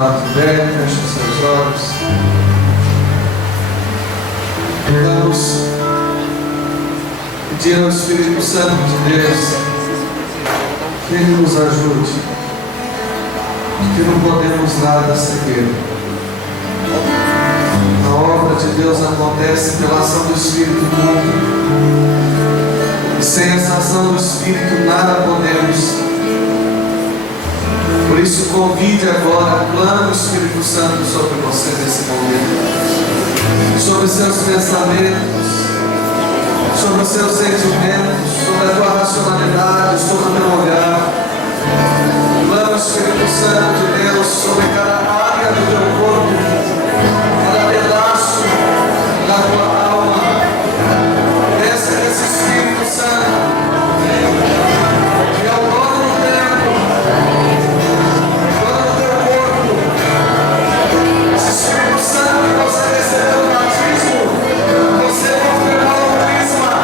Velho, feche os seus olhos. Vamos pedir ao Espírito Santo de Deus que Ele nos ajude, porque não podemos nada sem Ele. A obra de Deus acontece pela ação do Espírito mundo, e sem essa ação do Espírito nada podemos. Por isso, convide agora, clame o Espírito Santo sobre você nesse momento, sobre os seus pensamentos, sobre os seus sentimentos, sobre a tua racionalidade, sobre o teu olhar. Clame o Espírito Santo de Deus sobre cada área do teu corpo, cada pedaço da tua alma. Peça que esse Espírito Santo, que é o dono do tempo, você recebeu o batismo, você confirmou o crisma,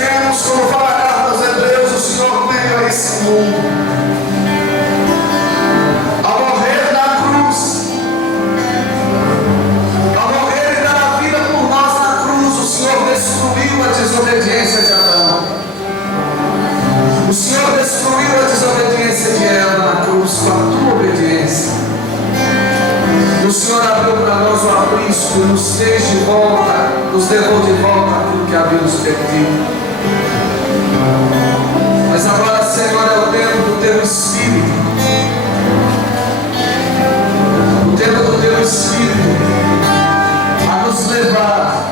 reconhecemos, como fala a carta aos Hebreus, o Senhor veio a esse mundo. Ao morrer na cruz, ao morrer e dar a vida por nós na cruz, o Senhor destruiu a desobediência de Adão. O Senhor destruiu a desobediência de Eva na cruz com a tua obediência. O Senhor abriu para nós o aprisco e nos fez de volta, nos levou de volta aquilo que havíamos perdido. Mas agora, Senhor, é o tempo do Teu Espírito. O tempo do Teu Espírito a nos levar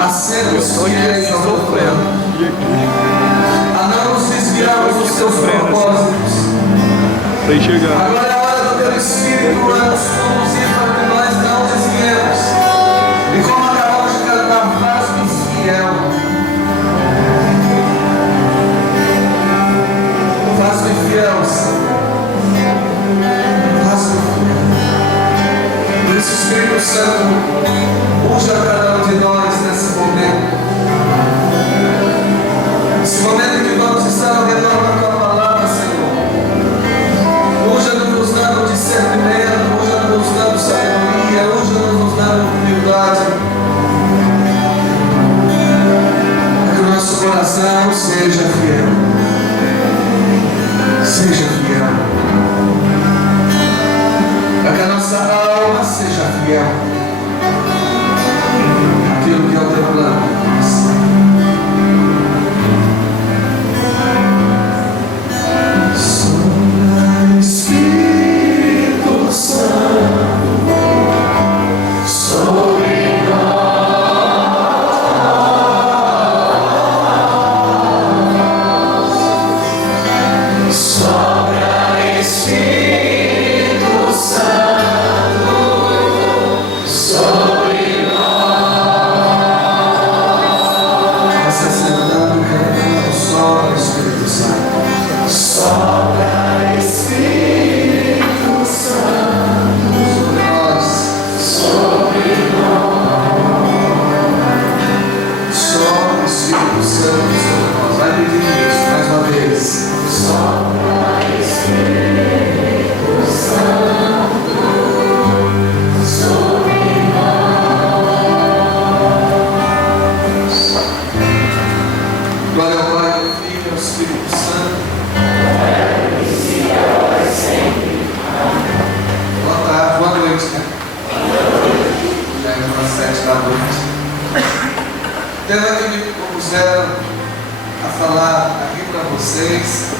a sermos fiéis ao Teu plano, a não nos desviarmos dos Teus propósitos. Agora é a hora do Teu Espírito a nos conduzir para que nós não desviemos. E como acabamos de cantar, faz-me fiel. Faz-me fiel, Senhor. Faz-me fiel. Por isso, Espírito Santo, usa cada um de nós nesse momento. Esse momento em que vamos estar ao redor da Tua palavra, Senhor. Usa-nos nos dando discernimento, usa-nos nos dando sabedoria, usa-nos nos dando humildade. Para que o nosso coração seja fiel. Seja fiel. Para que a nossa alma seja fiel. Aquilo que é o Teu plano. tema que me propuseram a falar aqui para vocês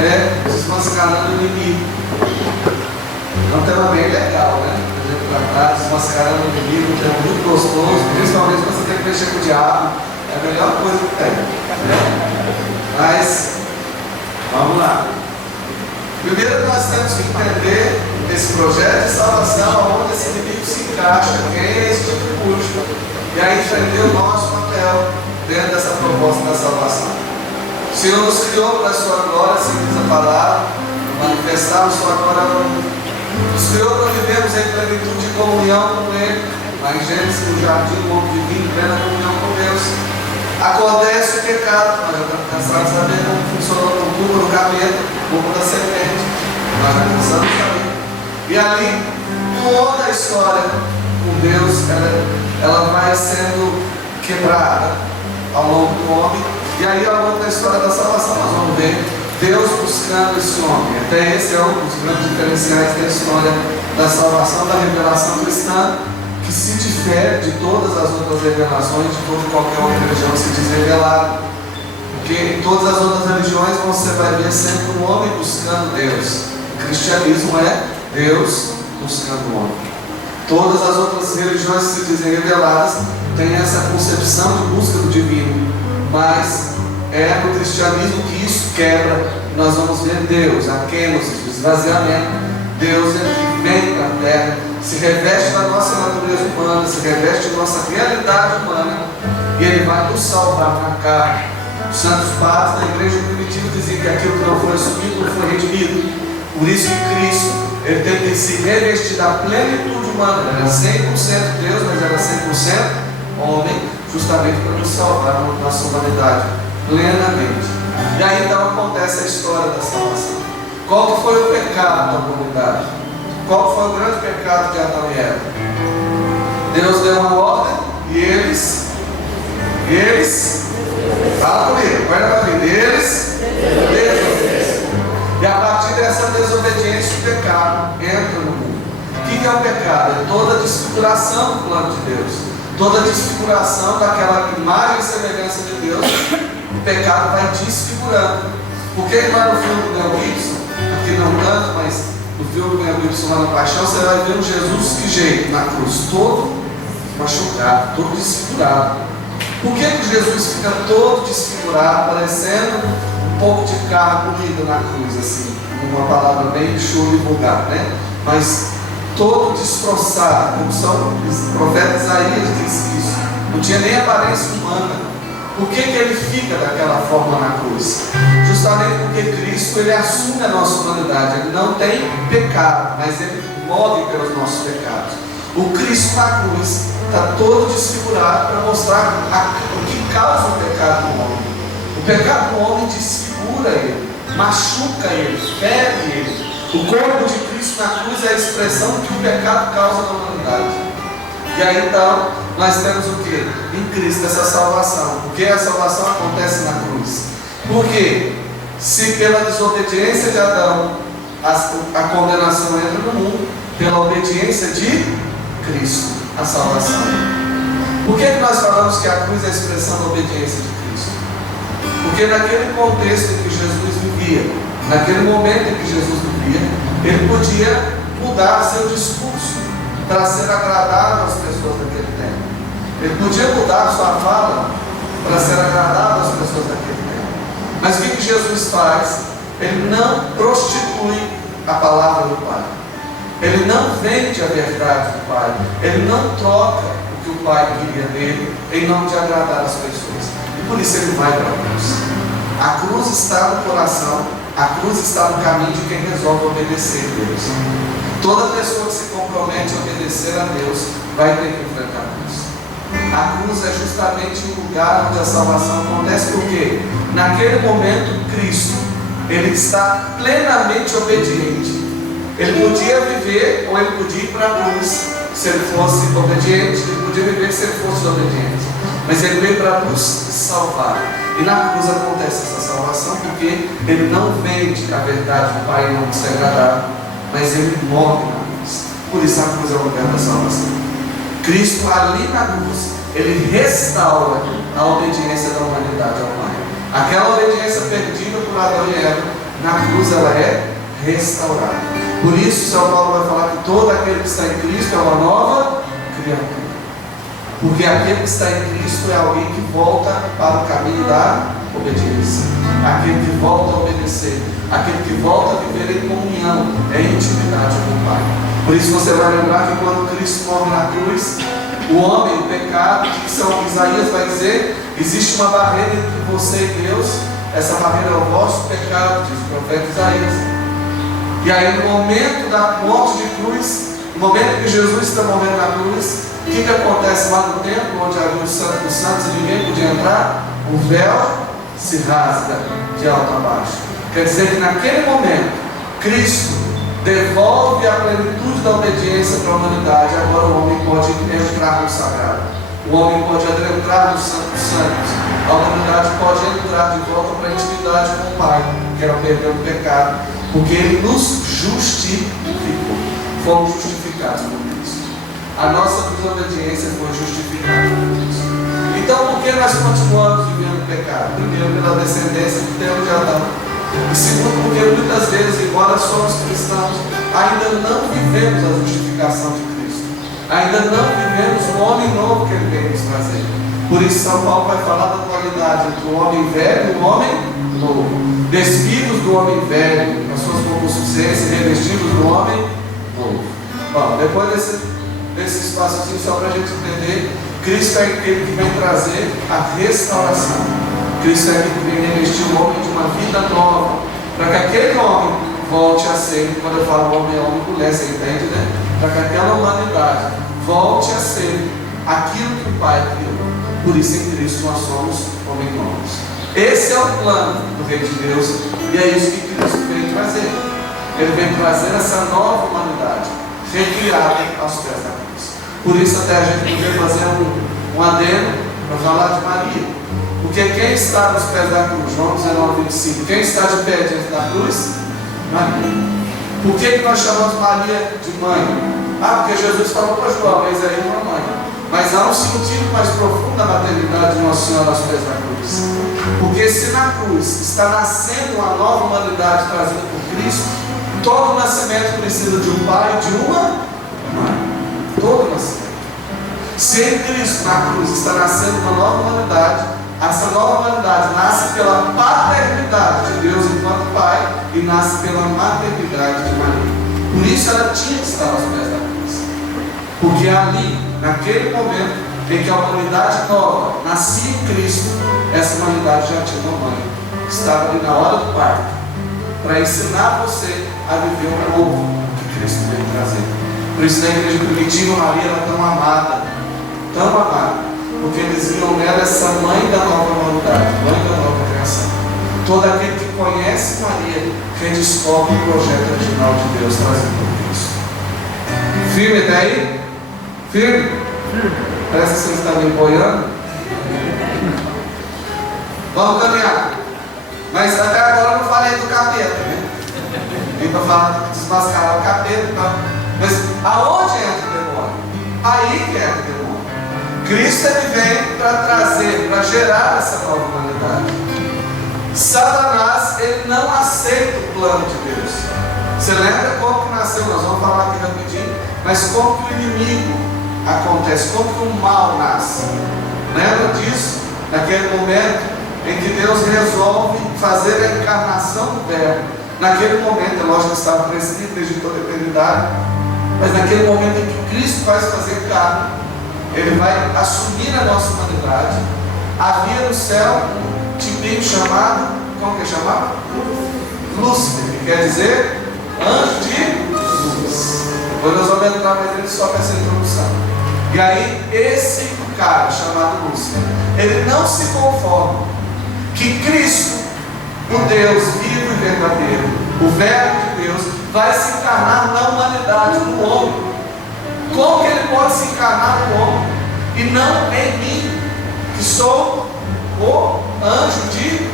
é desmascarando o inimigo. É um tema bem legal, né? A gente tratar desmascarando o inimigo, um tema muito gostoso, principalmente quando você tem que mexer com o diabo, é a melhor coisa que tem, né? Mas, vamos lá. Primeiro nós temos que entender esse projeto de salvação, onde esse inimigo se encaixa, quem é esse tipo de custo. E aí entender o nosso papel dentro dessa proposta da salvação. O Senhor nos criou para a sua glória, segundo a palavra, manifestarmos sua glória. Nos criou para vivermos em plenitude de comunhão com Ele. Lá em Gênesis, no jardim, o homem divino, em plena comunhão com Deus. Acontece o pecado, nós já estamos cansados de saber como funcionou o tubo do capeta, o tubo da serpente. Nós já cansamos de saber. E ali, toda a história com Deus, ela vai sendo quebrada ao longo do homem. E aí, ao longo da história da salvação, nós vamos ver Deus buscando esse homem. Até esse é um dos grandes diferenciais da história da salvação, da revelação cristã, que se difere de todas as outras revelações, de toda qualquer outra religião se diz revelado. Porque em todas as outras religiões você vai ver sempre um homem buscando Deus. O cristianismo é Deus buscando o homem. Todas as outras religiões que se dizem reveladas têm essa concepção de busca do divino. Mas é no cristianismo que isso quebra. Nós vamos ver Deus, a kenosis, o esvaziamento. Deus é que vem para a terra, se reveste da nossa natureza humana, se reveste da nossa realidade humana, e Ele vai nos salvar na carne. Os santos padres da igreja primitiva diziam que aquilo que não foi assumido não foi redimido. Por isso que Cristo, Ele teve que se revestir da plenitude humana. Ele era 100% Deus, mas era 100% homem, justamente para nos salvar na nossa humanidade. plenamente. E aí então acontece a história da salvação. Qual que foi o pecado da humanidade? Qual foi o grande pecado de Adão e Eva? Deus deu uma ordem e eles, fala comigo, guarda para mim, eles desobedeceram. E a partir dessa desobediência o pecado entra no mundo. O que é o pecado? É toda a desfiguração do plano de Deus, toda a desfiguração daquela imagem e semelhança de Deus. O pecado vai desfigurando. Por que lá no filme do Mel Gibson, aqui não tanto, mas no filme do Mel Gibson lá na Paixão, você vai ver um Jesus que jeito na cruz, todo machucado, todo desfigurado. Por que Jesus fica todo desfigurado, parecendo um pouco de carne moída na cruz, assim, uma palavra bem chula e vulgar, né? Mas todo destroçado, como são o profeta Isaías diz isso, não tinha nem aparência humana. Por que ele fica daquela forma na cruz? Justamente porque Cristo, ele assume a nossa humanidade. Ele não tem pecado, mas ele morre pelos nossos pecados. O Cristo na cruz está todo desfigurado para mostrar o que causa o pecado no homem. O pecado do homem desfigura ele, machuca ele, fere ele. O corpo de Cristo na cruz é a expressão do que o pecado causa na humanidade. E aí então, nós temos o que? Em Cristo essa salvação. Porque a salvação acontece na cruz. Porque se pela desobediência de Adão a condenação entra no mundo, pela obediência de Cristo, a salvação. Por que nós falamos que a cruz é a expressão da obediência de Cristo? Porque naquele contexto em que Jesus vivia, naquele momento em que Jesus vivia, ele podia mudar seu discurso para ser agradável às pessoas daquele tempo. Ele podia mudar sua fala para ser agradável às pessoas daquele tempo. Mas o que Jesus faz? Ele não prostitui a palavra do Pai. Ele não vende a verdade do Pai. Ele não troca o que o Pai queria dele em nome de agradar as pessoas. E por isso ele vai para a cruz. A cruz está no coração. A cruz está no caminho de quem resolve obedecer a Deus. Toda pessoa que se compromete a obedecer a Deus vai ter que enfrentar a cruz. A cruz é justamente o lugar onde a salvação acontece, porque naquele momento Cristo, ele está plenamente obediente. Ele podia viver ou ele podia ir para a cruz se ele fosse obediente, ele podia viver se ele fosse obediente, mas ele veio para nos salvar. E na cruz acontece essa salvação, porque ele não vende a verdade do Pai em nome de ser agradável, mas ele morre na cruz. Por isso a cruz é o lugar da salvação. Cristo ali na cruz, ele restaura a obediência da humanidade ao Pai. Aquela obediência perdida por Adão e Eva, na cruz ela é restaurada. Por isso São Paulo vai falar que todo aquele que está em Cristo é uma nova criatura. Porque aquele que está em Cristo é alguém que volta para o caminho da obediência. Aquele que volta a obedecer. Aquele que volta a viver em comunhão, em intimidade com o Pai. Por isso você vai lembrar que quando Cristo morre na cruz, o homem, o pecado, que São Isaías vai dizer, existe uma barreira entre você e Deus. Essa barreira é o vosso pecado, diz o profeta Isaías. E aí no momento da morte de cruz, no momento que Jesus está morrendo na cruz, o que acontece lá no templo, onde havia o Santo dos Santos e ninguém podia entrar? O véu se rasga de alto a baixo. Quer dizer que naquele momento, Cristo devolve a plenitude da obediência para a humanidade. Agora o homem pode entrar no sagrado. O homem pode adentrar no Santo dos Santos. A humanidade pode entrar de volta para a intimidade com o Pai, que era o perdão do pecado, porque Ele nos justificou. Fomos justificados por Cristo. A nossa desobediência foi justificada por Cristo. Então, por que nós continuamos vivendo o pecado? Primeiro, pela descendência do tempo de Adão. E segundo, porque muitas vezes, embora somos cristãos, ainda não vivemos a justificação de Cristo. Ainda não vivemos o homem novo que Ele veio nos trazer. Por isso São Paulo vai falar da dualidade entre o homem velho e o homem novo. Despidos do homem velho, nas suas concupiscências, revestidos do homem novo. Bom, depois desse espaçozinho, só para a gente entender, Cristo é aquele que vem trazer a restauração. Cristo é aquele que vem revestir o homem de uma vida nova, para que aquele homem volte a ser, quando eu falo homem, é homem e mulher, você entende, né? Para que aquela humanidade volte a ser aquilo que o Pai criou. Por isso em Cristo nós somos homens novos. Esse é o plano do Reino de Deus, e é isso que Cristo veio trazer. Ele veio trazer essa nova humanidade, recriada aos pés da cruz. Por isso até a gente podia fazer um adendo para falar de Maria. Porque quem está nos pés da cruz? João 19:25. Quem está de pé diante da cruz? Maria. Por que nós chamamos Maria de mãe? Porque Jesus falou para João, eis aí uma mãe. Mas há um sentido mais profundo da maternidade de Nossa Senhora aos pés da cruz. Porque se na cruz está nascendo uma nova humanidade trazida por Cristo, todo nascimento precisa de um pai e de uma mãe. Todo nascimento. Se em Cristo na cruz está nascendo uma nova humanidade, essa nova humanidade nasce pela paternidade de Deus enquanto Pai e nasce pela maternidade de Maria. Por isso ela tinha que estar aos pés da cruz. Porque ali, naquele momento em que a humanidade nova nascia em Cristo, essa humanidade já tinha uma mãe que estava ali na hora do parto para ensinar você a viver o novo que Cristo veio trazer. Por isso na igreja primitiva Maria era tão amada, porque eles viam nela essa mãe da nova humanidade, mãe da nova criação. Todo aquele que conhece Maria redescobre o projeto original de Deus trazido por Cristo. Firme até aí? Firme? Parece que vocês estão me apoiando. Vamos caminhar. Mas até agora eu não falei do capeta, né? Vim para falar, desmascarar o capeta. Mas aonde entra o demônio? Aí que entra o demônio. Cristo ele vem para trazer, para gerar essa nova humanidade. Satanás ele não aceita o plano de Deus. Você lembra como que nasceu? Nós vamos falar aqui rapidinho. Mas como que o inimigo acontece? Como que o mal nasce? Lembra disso? Naquele momento em que Deus resolve fazer a encarnação do Verbo. Naquele momento, é lógico que estava prescrito desde toda a eternidade, mas naquele momento em que Cristo vai se fazer carne, Ele vai assumir a nossa humanidade. Havia no céu um tipinho chamado, como que é chamado? Lúcifer, que quer dizer anjo de luz. Depois nós vamos entrar mais nele só com essa introdução. E aí, esse cara chamado Lúcifer, ele não se conforma que Cristo, o Deus vivo e verdadeiro, o Verbo de Deus, vai se encarnar na humanidade, no homem. Como que ele pode se encarnar no homem e não em mim, que sou o anjo de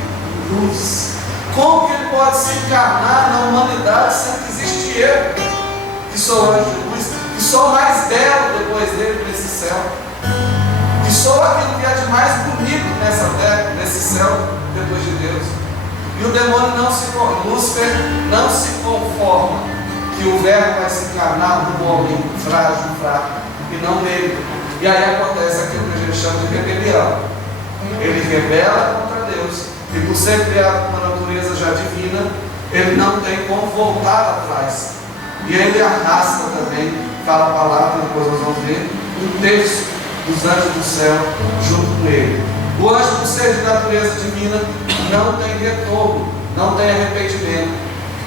luz? Como que ele pode se encarnar na humanidade sem que existe eu, que sou o anjo de luz, que sou mais belo depois dele nesse céu, que sou aquilo que é de mais bonito nessa terra, nesse céu, depois de Deus? E o demônio Lúcifer não se conforma que o Verbo vai se encarnar no homem frágil, fraco, e não nele. E aí acontece aquilo que a gente chama de rebelião. Ele rebela contra Deus, e por ser criado com uma natureza já divina, ele não tem como voltar atrás. E ele arrasta também, fala a palavra, depois nós vamos ver, um terço dos anjos do céu junto com ele. O anjo, por ser de natureza divina, não tem retorno, não tem arrependimento.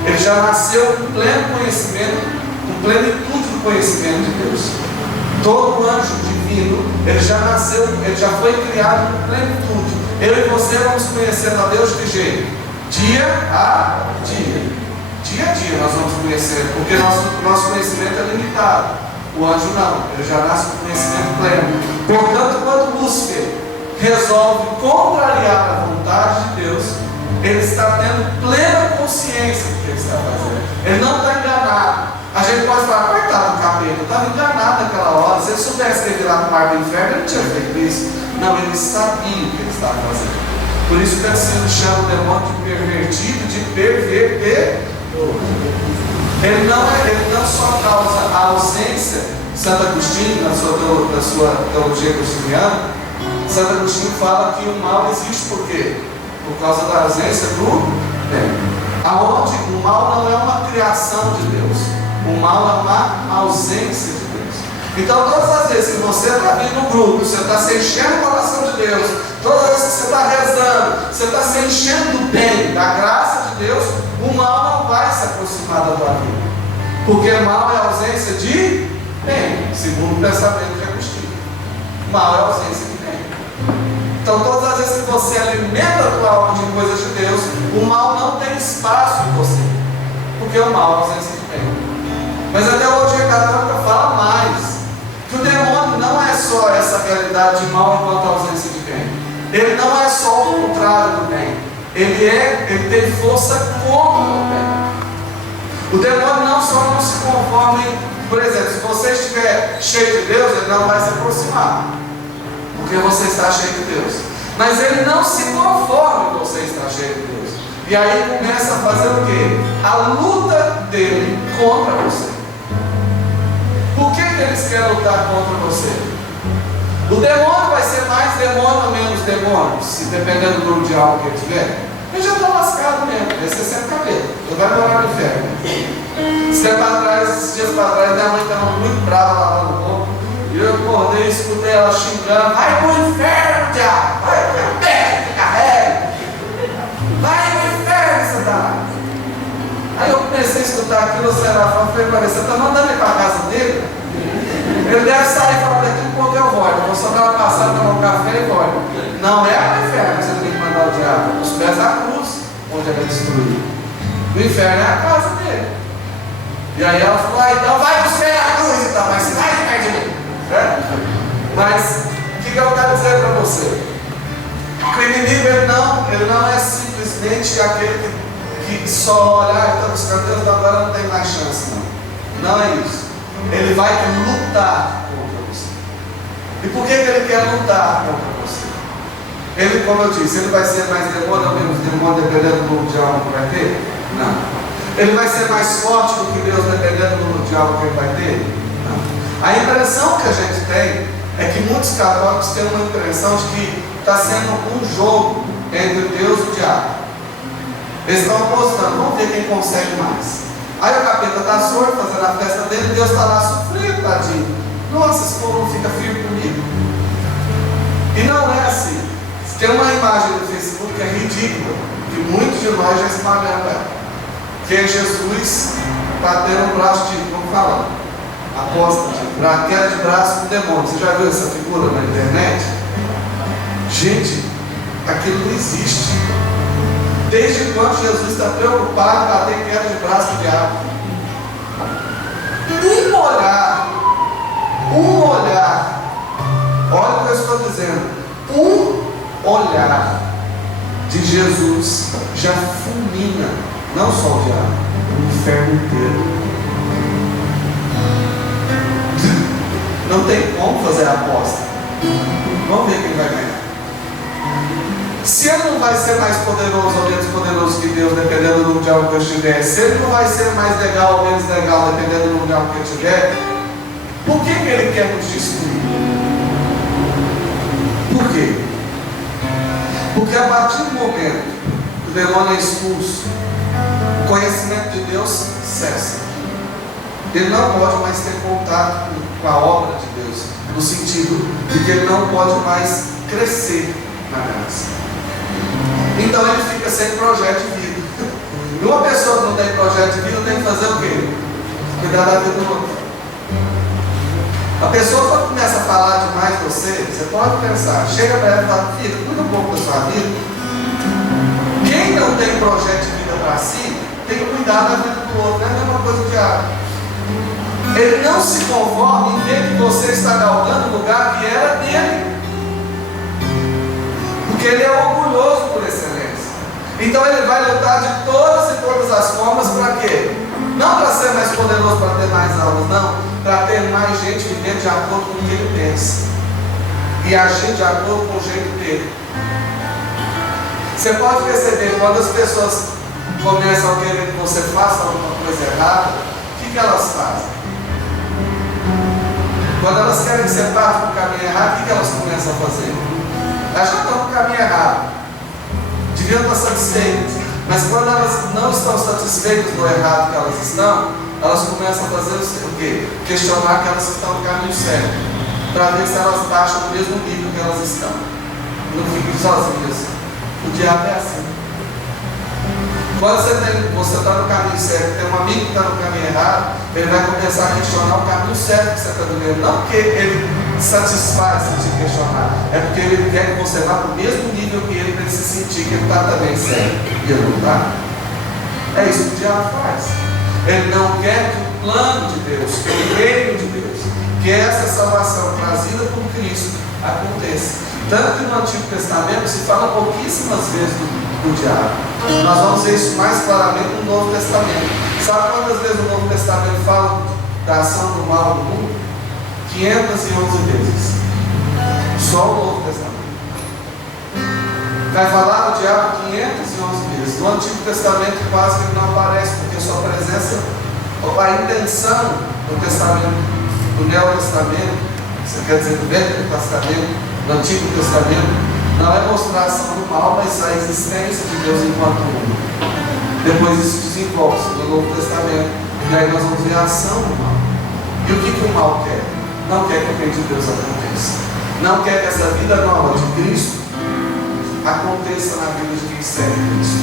Ele já nasceu com pleno conhecimento, com plenitude do conhecimento de Deus. Todo anjo divino, ele já nasceu, ele já foi criado com plenitude. Eu e você vamos conhecendo a Deus de jeito? Dia a dia. Dia a dia nós vamos conhecer, porque nosso conhecimento é limitado. O anjo não, ele já nasce com conhecimento pleno. Portanto, quando Lúcifer resolve contrariar a vontade de Deus, ele está tendo plena consciência do que ele está fazendo. Ele não está enganado. A gente pode falar, coitado do capeta, estava enganado naquela hora. Se ele soubesse que ele ia lá no mar do inferno, ele não tinha feito isso. Não, ele sabia o que ele estava fazendo. Por isso que ele chama o demônio de pervertido, de pervertedor. Ele não só causa a ausência, Santo Agostinho, na sua teologia agostiniana, Santo Agostinho fala que o mal existe por quê? Por causa da ausência do bem. Aonde o mal não é uma criação de Deus, o mal é uma ausência de Deus. Então todas as vezes que você está vindo no grupo, você está se enchendo o coração de Deus, todas as vezes que você está rezando, você está se enchendo do bem, da graça de Deus, o mal não vai se aproximar da tua vida. Porque mal é ausência de bem, segundo o pensamento de Agostinho. Mal é ausência de bem. Então, todas as vezes que você alimenta a tua alma de coisas de Deus, o mal não tem espaço em você, porque o mal é ausência de bem. Mas a teologia católica fala mais, que o demônio não é só essa realidade de mal enquanto ausência de bem. Ele não é só o contrário do bem. Ele tem força contra o bem. O demônio não só não se conforma em, por exemplo, se você estiver cheio de Deus, ele não vai se aproximar, porque você está cheio de Deus. Mas ele não se conforma em você estar cheio de Deus. E aí começa a fazer o quê? A luta dele contra você. Por que eles querem lutar contra você? O demônio vai ser mais demônio ou menos demônio? Se dependendo do grupo de alma que ele tiver. Ele já está lascado mesmo, vai ser sempre cabelo. Ele vai morar no inferno. Esses dias para trás, minha mãe estava muito brava lavando o corpo. E eu acordei e escutei ela xingando: vai pro inferno, diabo! Vai pro inferno, carrega! Vai pro inferno, Satanás! Aí eu comecei a escutar aquilo, o Serafão foi para ver: você está mandando ir para a casa dele? Ele deve sair fora daqui enquanto eu volto. Eu vou só dar uma passada, tomar um café e volto. Não é pro inferno que você tem que mandar o diabo, os pés da cruz, onde ele é destruído. O inferno é a casa dele. E aí ela falou: então vai para os pés da cruz, então, mas sai de perto de mim. Mas o que eu quero dizer para você? O inimigo ele não é simplesmente aquele que só olha: está buscando Deus, agora não tem mais chance. Não é isso. Ele vai lutar contra você. E por que ele quer lutar contra você? Ele, como eu disse, ele vai ser mais demônio ou menos demônio dependendo do número de alma que vai ter? Não. Ele vai ser mais forte do que Deus dependendo do número de alma que ele vai ter? Não. A impressão que a gente tem é que muitos católicos têm uma impressão de que está sendo um jogo entre Deus e o diabo. Eles estão apostando, vamos ver quem consegue mais. Aí o capeta está sordo fazendo a festa dele, Deus está lá sofrendo, tadinho. Nossa, esse povo não fica firme comigo. E não é assim. Tem uma imagem no Facebook que é ridícula, que muitos de nós já espalhamos ela, que é Jesus batendo o braço de, vamos falar, aposta de queda de braço com o demônio. Você já viu essa figura na internet? Gente, aquilo não existe. Desde quando Jesus está preocupado em bater queda de braço do diabo? Um olhar, olha o que eu estou dizendo, um olhar de Jesus já fulmina, não só o diabo, o inferno inteiro. Não tem como fazer a aposta. Vamos ver quem vai ganhar. Se ele não vai ser mais poderoso ou menos poderoso que Deus, dependendo do número de algo que eu estiver, se ele não vai ser mais legal ou menos legal, dependendo do número de algo que eu estiver, por que ele quer nos destruir? Por quê? Porque a partir do momento que o demônio é expulso, o conhecimento de Deus cessa. Ele não pode mais ter contato com a obra de Deus, no sentido de que ele não pode mais crescer na graça. Então ele fica sem projeto de vida. E uma pessoa que não tem projeto de vida tem que fazer o quê? Cuidar da vida do outro. A pessoa, quando começa a falar demais de você pode pensar, chega para ela e fala: filha, cuida um pouco da sua vida. Quem não tem projeto de vida para si, tem que cuidar da vida do outro. Não é a mesma coisa que ele não se conforma em ver que você está galgando o lugar que era dele. Porque ele é orgulhoso por excelência. Então ele vai lutar de todas e todas as formas para quê? Não para ser mais poderoso, para ter mais almas, não. Para ter mais gente vivendo de acordo com o que ele pensa. E agir de acordo com o jeito dele. Você pode perceber, quando as pessoas começam a querer que você faça alguma coisa errada, o que elas fazem? Quando elas querem que você parte do caminho errado, o que elas começam a fazer? Elas já estão no caminho errado. Deviam estar satisfeitas. Mas quando elas não estão satisfeitas do errado que elas estão, elas começam a fazer o quê? Questionar que elas estão no caminho certo. Para ver se elas baixam no mesmo nível que elas estão. Não fiquem sozinhas. O diabo é assim. Quando você está no caminho certo, tem um amigo que está no caminho errado, ele vai começar a questionar o caminho certo que você está vivendo. Não porque ele satisfaz se te questionar. É porque ele quer que você vá para o mesmo nível que ele, para ele se sentir que ele está também sério. E ele não está. É isso que o diabo faz. Ele não quer que o plano de Deus, que o reino de Deus, que essa salvação trazida por Cristo aconteça. Tanto que no Antigo Testamento se fala pouquíssimas vezes do diabo. Nós vamos ver isso mais claramente no Novo Testamento. Sabe quantas vezes o Novo Testamento fala da ação do mal no mundo? 511 vezes. Só o Novo Testamento. Vai falar do diabo 511 vezes. No Antigo Testamento quase que ele não aparece, porque sua presença, a intenção do Testamento, do Neo Testamento, você quer dizer do Velho Testamento, do Antigo Testamento, não é mostrar a ação do mal, mas a existência de Deus enquanto mundo. Depois isso desenvolve-se no Novo Testamento, e aí nós vamos ver a ação do mal. E o que o mal quer? Não quer que o reino de Deus aconteça. Não quer que essa vida nova de Cristo aconteça na vida de quem serve Cristo.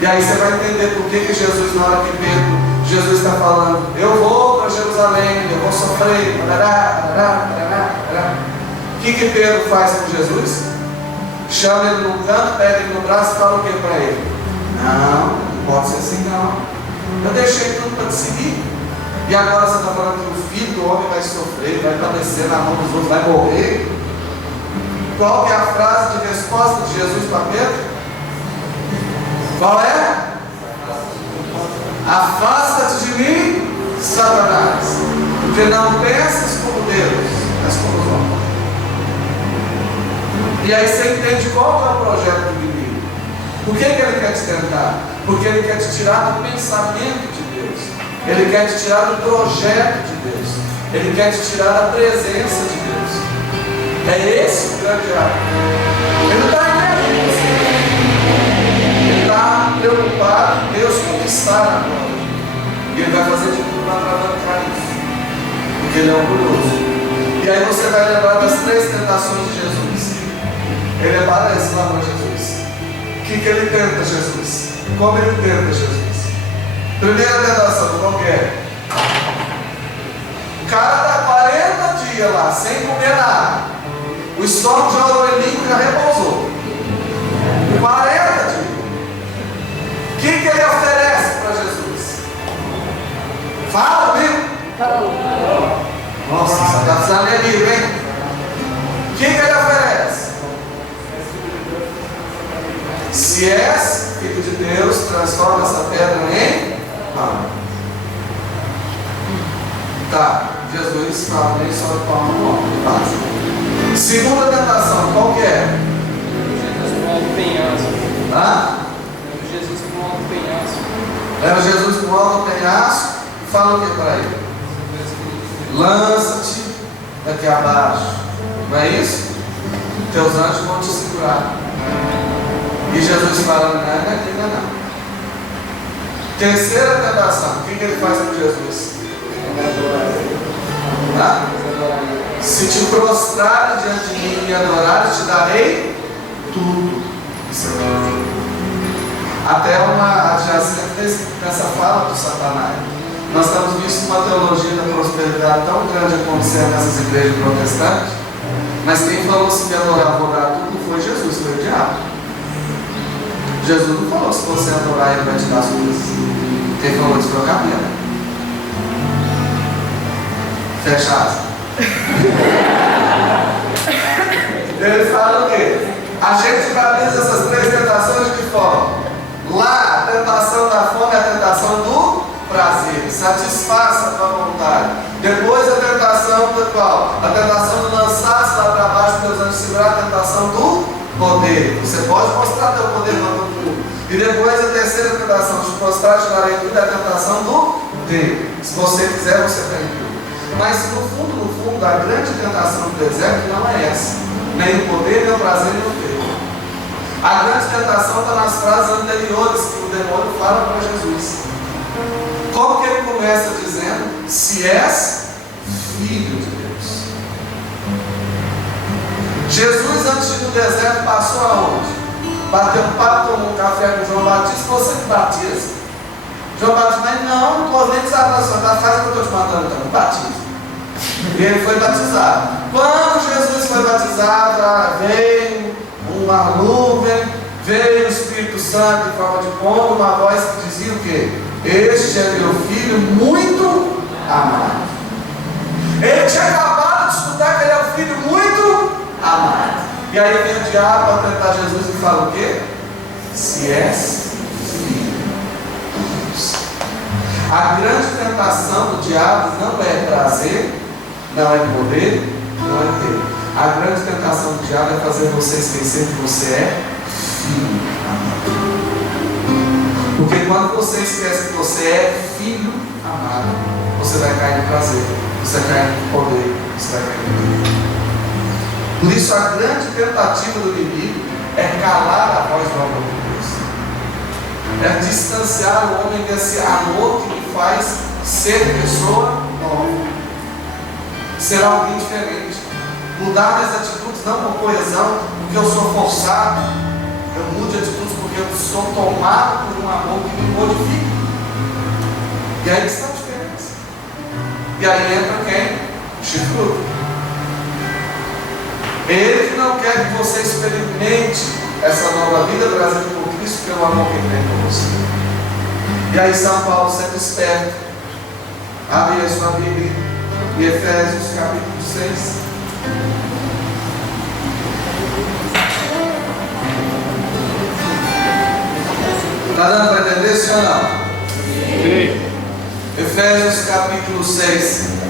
E aí você vai entender por que Jesus, na hora que Jesus está falando, eu vou para Jerusalém, eu vou sofrer, o que Pedro faz com Jesus? Chama ele no canto, pega ele no braço e fala o que para ele? Não pode ser assim não. Eu deixei tudo para te seguir. E agora você está falando que o filho do homem vai sofrer, vai padecer na mão dos outros, vai morrer. Qual que é a frase de resposta de Jesus para Pedro? Qual é? Afasta-te de mim, Satanás, porque não pensas como Deus, mas como os homens. E aí você entende qual é o projeto do inimigo. Por que ele quer te tentar? Porque ele quer te tirar do pensamento de Deus. Ele quer te tirar do projeto de Deus. Ele quer te tirar da presença de Deus. É esse o grande ato. Ele não está entendendo você. Ele está preocupado em Deus conquistar agora. E ele vai fazer de tudo para alavancar isso. Porque ele é orgulhoso. E aí você vai lembrar das 3 tentações de Jesus. Ele é parecido lá para Jesus. O que ele tenta, Jesus? Como ele tenta, Jesus? Primeira tentação, qual que é? O cara está 40 dias lá, sem comer nada. O estômago já orou em língua e já repousou. 40 dias. O que ele oferece para Jesus? Fala, viu? Nossa, você está precisando ler livro, hein? O que ele oferece? Se és filho de Deus, transforma essa pedra em pão. Tá, Jesus fala nem só de pão no homem, basta. Segunda tentação, qual que é? Jesus com alto penhasco. Hã? Jesus com alto penhasco. Leva Jesus com alto penhasco e fala o que para ele? Lança-te daqui abaixo. Não é isso? Teus anjos vão te segurar. E Jesus fala, não. Terceira tentação, o que ele faz com Jesus? Se te prostrares diante de mim e adorares, te darei tudo. Até uma adjacente nessa fala do Satanás. Nós estamos vendo uma teologia da prosperidade tão grande acontecendo nessas igrejas protestantes, mas quem falou se me adorar, vou dar tudo, não foi Jesus, foi o diabo. Jesus não falou se você adorar, ele vai te dar as coisas. Quem falou isso foi o cabelo. Fechado. Ele fala o quê? A gente realiza essas 3 tentações de que forma? Lá, a tentação da fome é a tentação do prazer. Satisfaça a tua vontade. Depois a tentação do qual? A tentação de lançar-se lá para baixo, Deus antes de segurar a tentação do poder. Você pode mostrar teu poder para todo mundo. E depois a terceira tentação, de prostrar, te darei tudo, é a tentação do ter. Se você quiser, você tem tudo. Mas no fundo, a grande tentação do deserto não é essa. Nem o poder, nem o prazer, nem o ter. A grande tentação está nas frases anteriores que o demônio fala para Jesus. Como que ele começa dizendo? Se és filho de Deus. Jesus, antes de ir no deserto, passou aonde? Bateu um papo, tomou um café com João Batista, você que batiza. João Batista, mas não posso nem desatar, faz o que eu estou te mandando, então, batiza. E ele foi batizado. Quando Jesus foi batizado, veio uma nuvem, veio o Espírito Santo em forma de pomba, uma voz que dizia o quê? Este é meu filho muito amado. Ele tinha acabado de escutar que ele é um filho muito amado. E aí vem o diabo para tentar Jesus e fala o quê? Se és filho de Deus. A grande tentação do diabo não é prazer, não é poder, não é ter. A grande tentação do diabo é fazer você esquecer que você é filho amado. Porque quando você esquece que você é filho amado, você vai cair no prazer, você vai cair no poder, você vai cair no poder. Por isso a grande tentativa do inimigo é calar a voz do amor de Deus. É distanciar o homem desse amor que lhe faz ser pessoa nova. Ser alguém diferente. Mudar minhas atitudes não por coesão, porque eu sou forçado. Eu mudo de atitudes porque eu sou tomado por um amor que me modifica. E aí está a diferença. E aí entra quem? O chifrudo. Ele que não quer que você experimente essa nova vida trazida por Cristo pelo amor que ele tem por você. E aí São Paulo sempre esperto. Abre a sua Bíblia em Efésios capítulo 6. Está dando para entender, sim ou não? Sim. Efésios capítulo 6.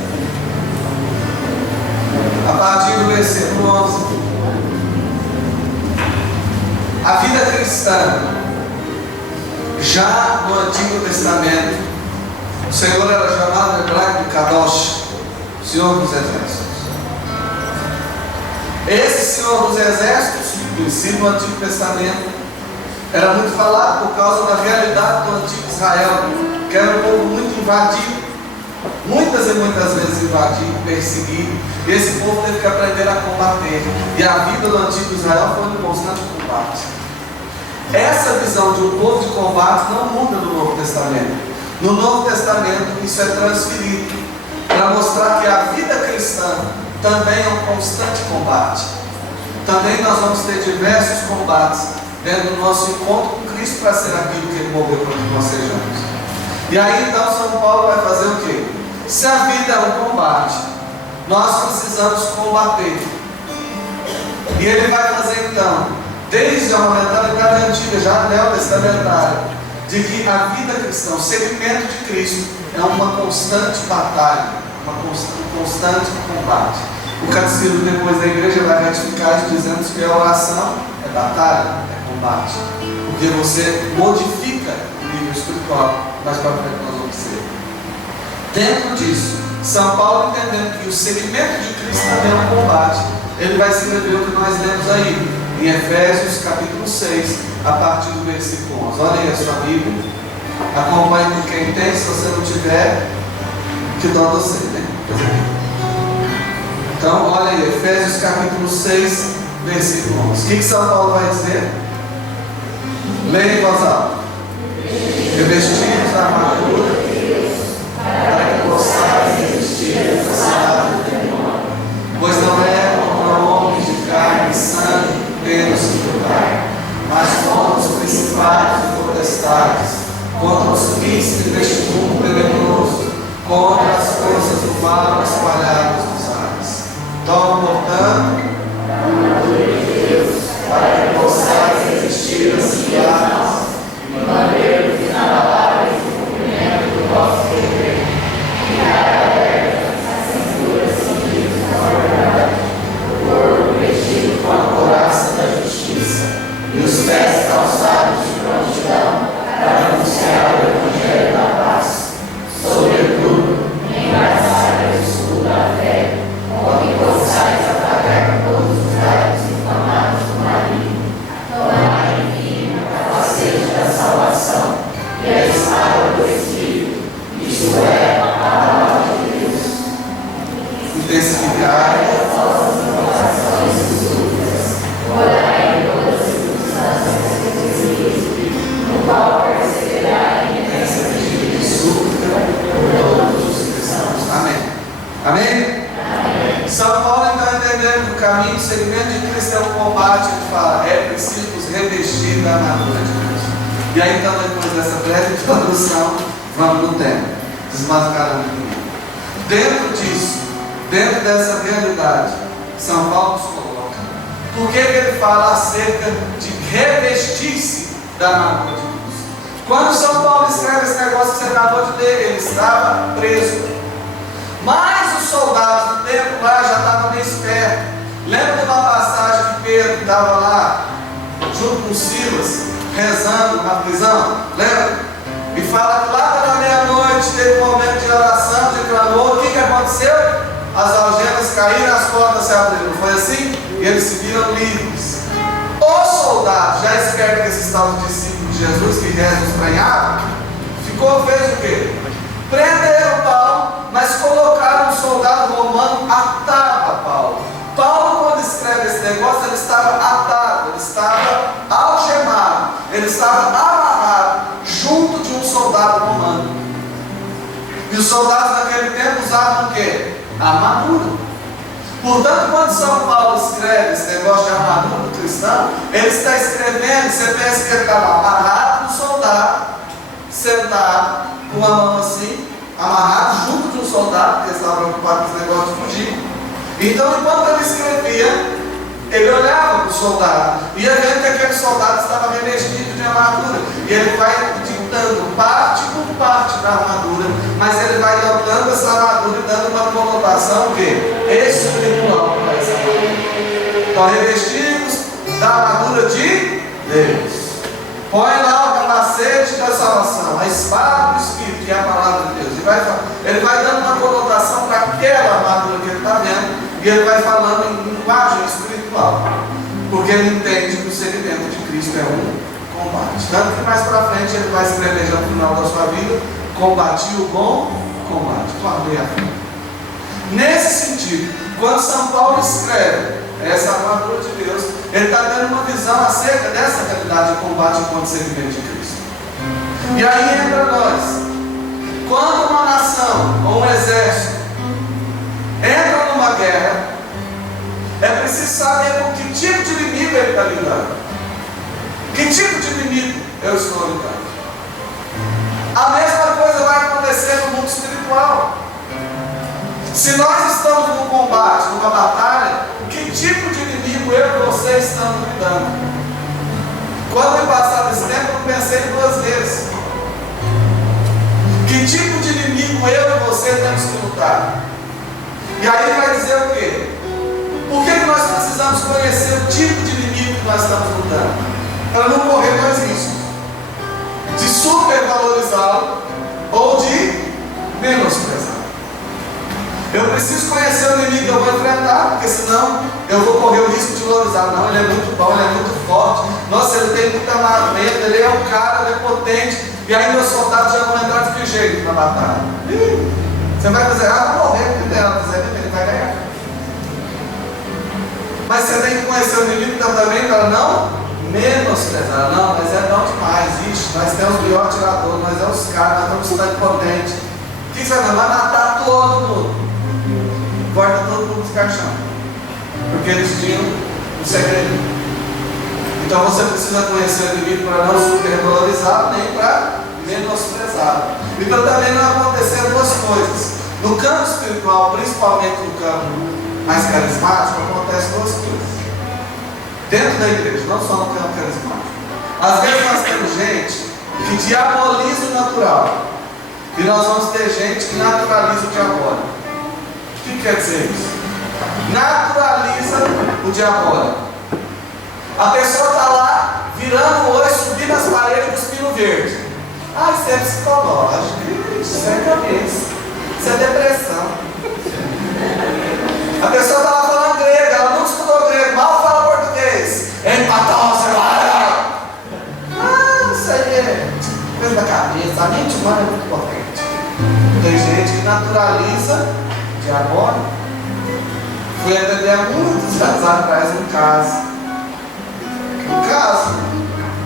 A partir do versículo 11. A vida cristã, já no Antigo Testamento, o Senhor era chamado no hebraico de Kadosh, Senhor dos Exércitos. Esse Senhor dos Exércitos, do ensino do Antigo Testamento, era muito falado por causa da realidade do Antigo Israel, que era um povo muito invadido, muitas e muitas vezes invadido, perseguido, e esse povo teve que aprender a combater, e a vida do Antigo Israel foi um constante combate. Essa visão de um povo de combate não muda no Novo Testamento. No Novo Testamento isso é transferido para mostrar que a vida cristã também é um constante combate. Também nós vamos ter diversos combates dentro do nosso encontro com Cristo para ser aquilo que Ele moveu para que nós sejamos. E aí então São Paulo vai fazer o quê? Se a vida é um combate, nós precisamos combater. E ele vai fazer então, desde uma mentalidade antiga, já neotestamentária, de que a vida cristã, o seguimento de Cristo, é uma constante batalha, um constante combate. O catecismo depois da igreja vai retificar isso dizendo que a oração é batalha, é combate. Porque você modifica o nível espiritual, mais para frente nós vamos ser. Dentro disso, São Paulo entendendo que o seguimento de Cristo também é um combate, ele vai escrever o que nós lemos aí, em Efésios capítulo 6, a partir do versículo 11. Olha aí a sua Bíblia, acompanhe com quem tem, se você não tiver, que dá você, né? Então, olha aí, Efésios capítulo 6, versículo 11. O que São Paulo vai dizer? Leia em voz alta. Revestidos da armadura, para que possais resistir à forçada do demônio, pois não é contra homens de carne e sangue temos que lutar, mas contra os principados e potestades, contra os príncipes deste mundo tenebroso, contra as forças do mal espalhadas nos ares. Toma, portanto, a armadura de Deus, para que possais resistir às ciladas, de maneira que inabaláveis o cumprimento do vosso dever, e cada aberta as cinturas cingidas com a verdade, o corpo vestido com a couraça da justiça, e os pés calçados de prontidão para anunciar o Evangelho da paz. Sobretudo, engraçai o escudo da fé, com que possais atacar todos os dardos inflamados do maligno. Tomai, enfim, a E aí então, depois dessa breve introdução, vamos no tema, desmascarando o inimigo. Dentro disso, dentro dessa realidade, São Paulo nos coloca. Por que ele fala acerca de revestir-se da armadura de Cristo? Quando São Paulo escreve esse negócio que você acabou de ler, ele estava preso. Mas os soldados do templo lá já estavam meio espertos. Lembra de uma passagem que Pedro estava lá, junto com Silas, rezando na prisão? Lembra? E fala que lá pela meia-noite teve um momento de oração, de clamor. O que aconteceu? As algemas caíram, as portas se abriram. Foi assim? E eles se viram livres. Os soldados, já espertos que esses tal discípulos de Jesus, que rezam estranhavam, fez o quê? Prenderam Paulo, mas colocaram um soldado romano atado a Paulo. Paulo, quando escreve esse negócio, ele estava atado, ele estava algemado, ele estava amarrado junto de um soldado romano. E os soldados naquele tempo usavam o quê? Armadura. Portanto, quando São Paulo escreve esse negócio de armadura do cristão, ele está escrevendo, você pensa que ele estava amarrado no soldado, sentado, com a mão assim, amarrado junto de um soldado, porque ele estava preocupado com esse negócio de fugir. Então, enquanto ele escrevia, ele olhava para o soldado, ia vendo que aquele soldado estava revestido de armadura, e ele vai ditando parte por parte da armadura, mas ele vai dotando essa armadura e dando uma conotação espiritual para essa armadura. Então, revestidos da armadura de Deus. Põe lá o capacete da salvação, a espada do Espírito, que é a palavra de Deus. Ele vai dando uma conotação para aquela armadura que ele está vendo, e ele vai falando em linguagem espiritual, porque ele entende que o seguimento de Cristo é um combate. Tanto que mais para frente ele vai escrever já no final da sua vida: combati o bom combate, guardei a fé. Nesse sentido, quando São Paulo escreve essa armadura de Deus, ele está dando uma visão acerca dessa realidade de combate contra o seguimento de Cristo. E aí entra nós. Quando uma nação ou um exército entra numa guerra, é preciso saber com que tipo de inimigo ele está lidando. Que tipo de inimigo eu estou lidando? A mesma coisa vai acontecer no mundo espiritual. Se nós estamos num combate, numa batalha, que tipo de inimigo eu e você estamos lidando? Quando eu passar desse tempo, eu pensei duas vezes. Que tipo de inimigo eu e você temos que lutar? E aí ele vai dizer o quê? Por que nós precisamos conhecer o tipo de inimigo que nós estamos lutando? Para não correr dois riscos: de supervalorizá-lo ou de menosprezá-lo. Eu preciso conhecer o inimigo que eu vou enfrentar, porque senão eu vou correr o risco de valorizar. Não, ele é muito bom, ele é muito forte. Nossa, ele tem muita armamento, ele é um cara, ele é potente. E aí meus soldados já vão entrar de que jeito na batalha? Você vai dizer, vou morrer, ele vai ganhar. Mas você tem que conhecer o inimigo também para não menosprezar. Não, mas é bom demais. Ixi, nós temos o pior tirador, nós é os caras, nós estamos tão potentes. O que você vai fazer? Vai matar todo mundo. Corta todo mundo dos caixão. Porque eles tinham um segredo. Então você precisa conhecer o inimigo para não supervalorizar, nem para menosprezar. Então também não acontecer duas coisas. No campo espiritual, principalmente no campo mais carismático, acontecem duas coisas. Dentro da igreja, não só no campo carismático. Às vezes nós temos gente que diaboliza o natural. E nós vamos ter gente que naturaliza o diabólico. O que quer dizer isso? Naturaliza o diabólico. A pessoa está lá, virando o olho, subindo as paredes, cuspindo verde. Isso é psicológico. Isso é cabeça. Isso é depressão. A pessoa está lá falando grego, ela não estudou grego, mal fala português. Empatou, você vai. Isso aí é coisa da cabeça. A mente humana é muito potente. Tem gente que naturaliza diabólico. Fui atender há muitos anos atrás um caso,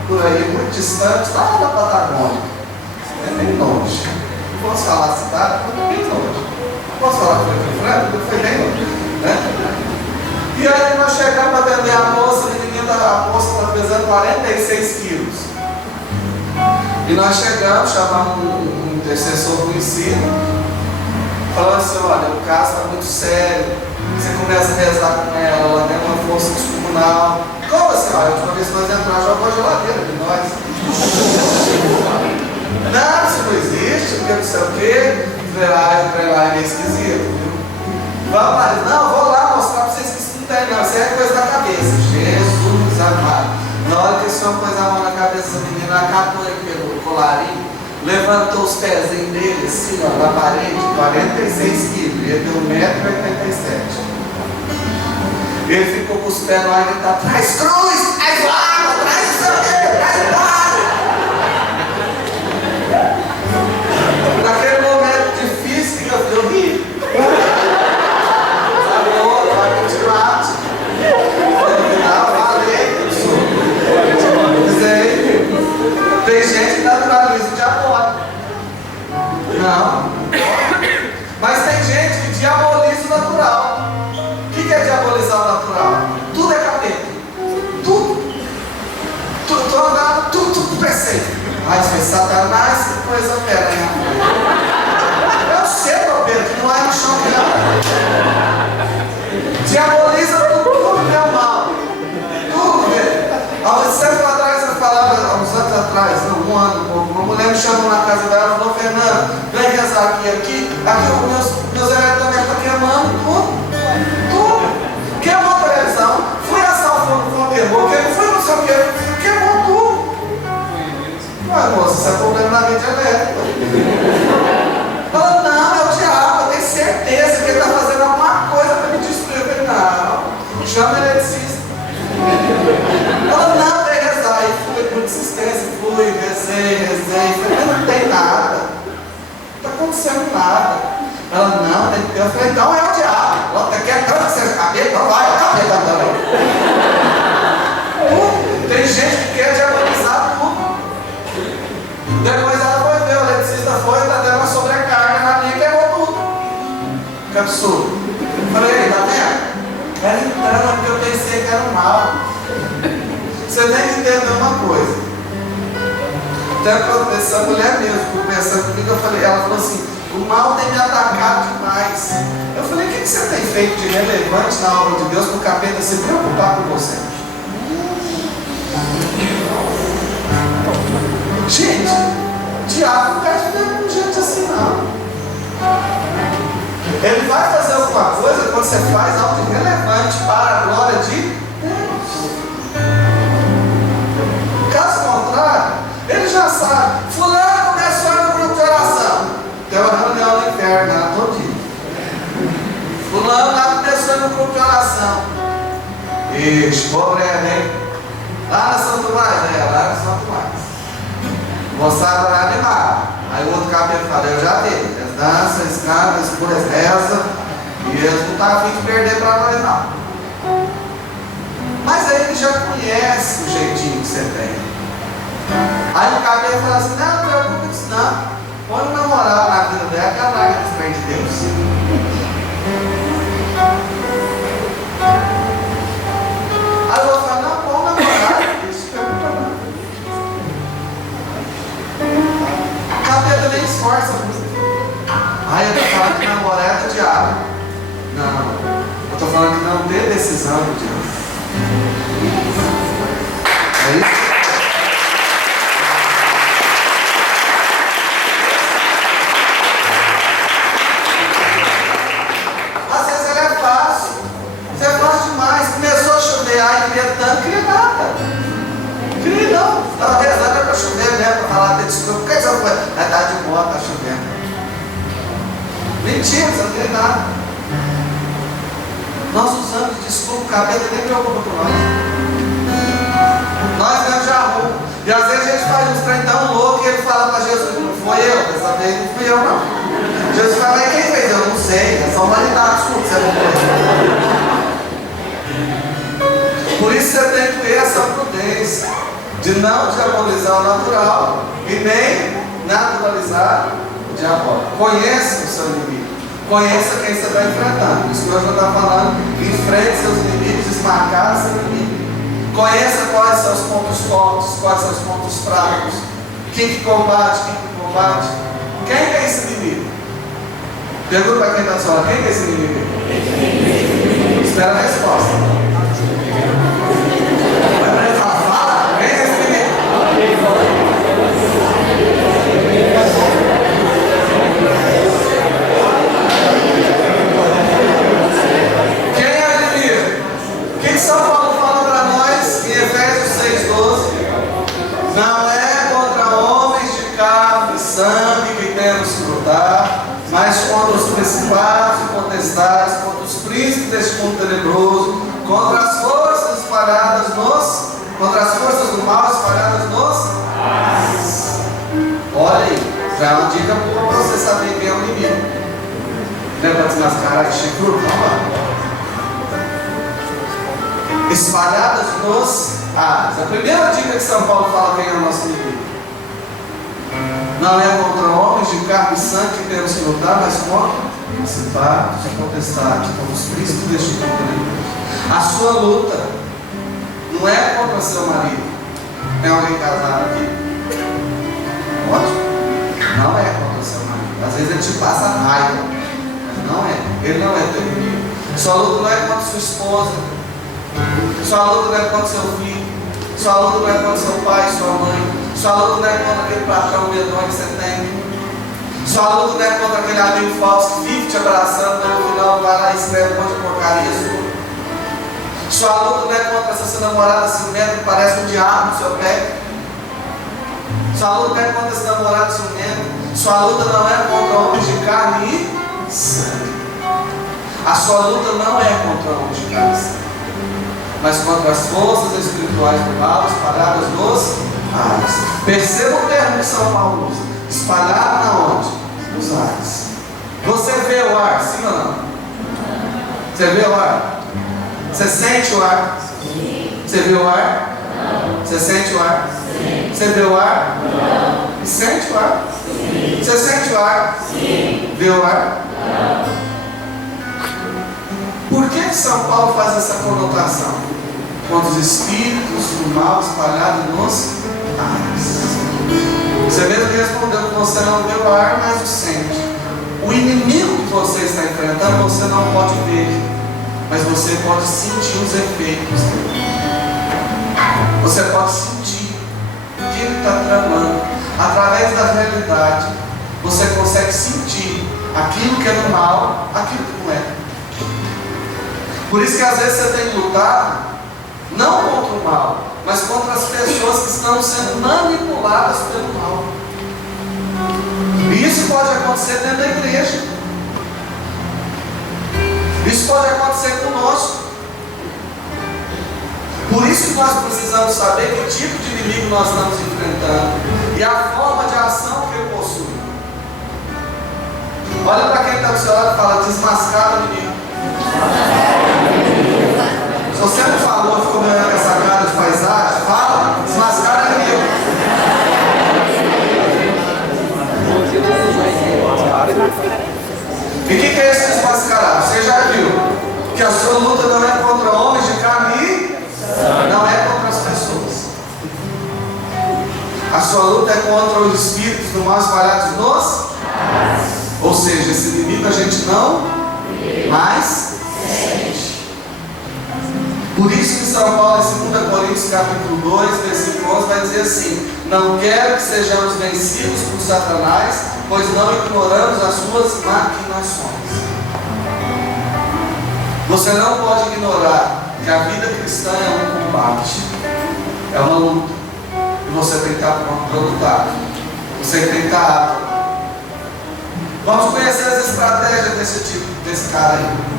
por aí, muito distante, lá da Patagônia. É bem longe. Não posso falar a cidade, mas é bem longe. Não posso falar que foi em Franca, porque foi bem longe. Né? E aí nós chegamos para atender a moça, a moça estava pesando 46 quilos. E nós chegamos, chamamos um intercessor conhecido, falando assim: olha, o caso está muito sério. Você começa a rezar com ela tem uma força descomunal. Como assim? Olha, a última vez que nós entramos, jogou a geladeira de nós. Não, isso não existe, porque não sei o quê. Entrei lá, é meio esquisito, viu? Vamos lá, não, vou lá mostrar para vocês que isso não tem, não. Isso é coisa da cabeça. Jesus amado. Na hora que o senhor pôs a mão na cabeça da menina, acabou ele pelo colarinho, levantou os pezinhos dele assim, ó, na parede, 46 quilos, ele deu 1,87 m. Ele ficou com os pés no ar e gritava: traz cruz, traz água, traz não sei o quê, traz água. Naquele momento difícil que eu ri. Vai continuar. Tem gente que naturaliza o diabólico. Não. Mas tem gente que diaboliza o natural. O que é diabolizar o natural? Tudo é capeta. Tudo. Estou andando, tudo perfeito. Ai, foi Satanás, que coisa pera. Eu sei, meu Pedro, que não há no chão que não. Diaboliza tudo que é o mal. Tudo, velho. Há uns tempos atrás, eu falava, há uns anos atrás, não, um ano, uma mulher me chamou na casa dela e falou: Fernando, vem rezar aqui meus eletrônicos estão queimando tudo. Queimou a televisão, fui assar o forno, queimou, fui não sei o que, queimou tudo. Mas moça, isso é problema na rede elétrica. Ela: não, é o diabo, eu tenho certeza que ele está fazendo alguma coisa para me destruir. Eu falei: não, chama ele eletricista. Ela: não, vem rezar. E fui com insistência, rezei. Falei: mas não tem nada, não está acontecendo nada. Ela: não, tem que ter. Eu falei: então é o diabo. Ela quer tanto que seja capeta, então vai, é capeta também. Tem gente que quer diabolizar tudo. Depois ela foi ver, o eletricista foi, está tendo uma sobrecarga na linha e queimou tudo. Que absurdo. Falei: tá vendo? Ela entrando porque eu pensei que era um mal. Você tem que entender uma coisa. Até quando essa mulher mesmo conversando comigo, ela falou assim: o mal tem me atacado demais. Eu falei: o que você tem feito de relevante na obra de Deus para o capeta se preocupar com você? Gente, o diabo não quer viver com gente assim, não. Ele vai fazer alguma coisa quando você faz algo irrelevante para a glória de Deus. Caso contrário, ele já sabe. Fulano começou no grupo de oração. Tem uma reunião no inferno lá todo dia. Fulano lá começou no grupo de oração. Ixi, pobre é, né? Lá na São Tomás, lá na São Tomás. Moçada lá animada. Aí o outro cabelo fala: eu já vi. Eles dançam, eles cantam, eles rezam. E eles não estão a fim de perder para nós, não. Mas aí ele já conhece o jeitinho que você tem. Aí o cabelo fala assim: não, não preocupe com isso, não. Põe uma moral na vida dela, que ela larga dos pés de Deus. Aí eu vou falar: não, põe uma moral, isso que é muito bom. O cabelo nem esforça muito. Aí eu estou falando que namorar é do diabo. Não, eu estou falando que não ter decisão do diabo. É isso? Às vezes ele é fácil. Você é fácil demais. Começou a chover, aí queria tanto, queria nada. Queria não. Estava rezando para chover, né? Para falar até desculpa. Por que você foi? Está de boa, está chovendo. Mentira, você não tem nada. Nós usamos desculpa, o cabelo nem preocupa com nós. Nós mesmo já arrumamos. E às vezes a gente faz uns trem tão louco e ele fala para Jesus: não foi eu, dessa vez não fui eu, não. Jesus fala: mas quem fez? Eu não sei, é só humanidade, desculpa, você não foi. Por isso você tem que ter essa prudência de não diabolizar o natural e nem naturalizar o diabólico. Conheça o seu inimigo. Conheça quem você está enfrentando. Isso que hoje eu estou falando: enfrente seus inimigos, esmagar seu inimigo. Conheça quais são os pontos fortes, quais são os pontos fracos. Quem que combate? Quem é esse inimigo? Pergunta para quem está do seu lado, quem é esse inimigo? Espera a resposta. Fala, quem é esse inimigo? Quem é o inimigo? O que São Paulo fala para nós em Efésios 6,12? Não é contra homens de carne e sangue que temos que lutar, mas contra os principados e potestades, contra os príncipes deste mundo tenebroso, contra as forças espalhadas contra as forças do mal espalhadas nos ares. Olha aí, já é uma dica boa para você saber quem é o inimigo. Não é para desmascarar que chegou? Vamos lá. Espalhadas nos ares. A primeira dica que São Paulo fala quem é o nosso inimigo. Não é contra homens de carne e sangue que temos que lutar, mas contra principados e potestades, contra os príncipes deste mundo. A sua luta não é contra seu marido. Tem alguém casado aqui? Ótimo. Não é contra seu marido. Às vezes ele te passa raiva, mas não é. Ele não é teu inimigo. Sua luta não é contra sua esposa. Sua luta não é contra seu filho. Sua luta não é contra seu pai, sua mãe. Sua luta não é contra aquele patrão medonho que você tem. Sua luta não é contra aquele amigo falso que vive te abraçando, mas no final vai lá e escreve um monte de porcaria. Sua luta não é contra essa sua namorada ciumenta que parece um diabo no seu pé. Sua luta não é contra esse namorado ciumento. Sua luta não é contra homens de carne e sangue. A sua luta não é contra homens de carne e sangue, mas contra as forças espirituais do mal espalhadas nos ares. Perceba o termo que São Paulo usa. Espalhado na onde? Nos ares. Você vê o ar, sim ou não? Você vê o ar? Você sente o ar? Sim. Você vê o ar? Não. Você sente o ar? Sim. Você vê o ar? Não. E sente o ar? Sim. Você sente o ar? Sim. Vê o ar? Não. Por que São Paulo faz essa conotação? Contra os espíritos do mal espalhados nos ares. Você mesmo respondeu que você não vê o ar, mas o sente. O inimigo que você está enfrentando, você não pode ver, mas você pode sentir os efeitos dele. Você pode sentir o que ele está tramando. Através da realidade, você consegue sentir aquilo que é do mal, aquilo que não é. Por isso que às vezes você tem que lutar não contra o mal, mas contra as pessoas que estão sendo manipuladas pelo mal. E isso pode acontecer dentro da igreja. Isso pode acontecer conosco. Por isso que nós precisamos saber que tipo de inimigo nós estamos enfrentando e a forma de ação que ele possui. Olha para quem está do seu lado e fala: desmascara o inimigo. Se você não falou, ficou me olhando com essa cara de paisagem, fala, desmascara o inimigo. E o que é esse desmascarar? Você já viu que a sua luta não é contra homens de carne e não é contra as pessoas. A sua luta é contra os espíritos do mal espalhados nos. Ou seja, esse inimigo a gente não mais sente. Por isso que São Paulo em 2 Coríntios capítulo 2, versículo 11 vai dizer assim: não quero que sejamos vencidos por Satanás, pois não ignoramos as suas maquinações. Você não pode ignorar que a vida cristã é um combate, é uma luta, e você tem que estar pronto para lutar, você tem que estar apto. Vamos conhecer as estratégias desse cara aí.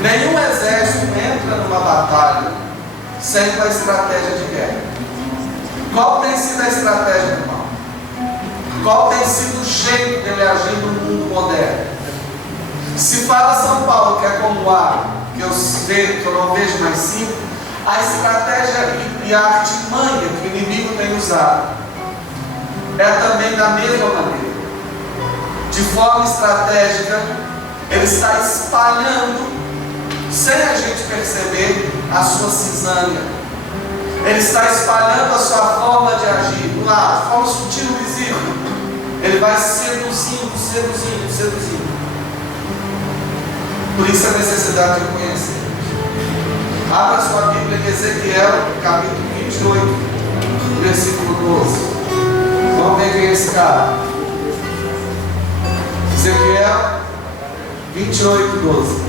Nenhum exército entra numa batalha sem uma estratégia de guerra. Qual tem sido a estratégia do mal? Qual tem sido o jeito dele agir no mundo moderno? Se fala São Paulo que é como o ar, que eu não vejo mais simples, a estratégia e a artimanha que o inimigo tem usado é também da mesma maneira. De forma estratégica, ele está espalhando, sem a gente perceber, a sua cisânia. Ele está espalhando a sua forma de agir. lá, de forma sutil e visível, ele vai seduzindo. Por isso a necessidade de conhecer. Abra sua Bíblia em Ezequiel, capítulo 28, versículo 12. Vamos ver quem é esse cara. Ezequiel 28, 12.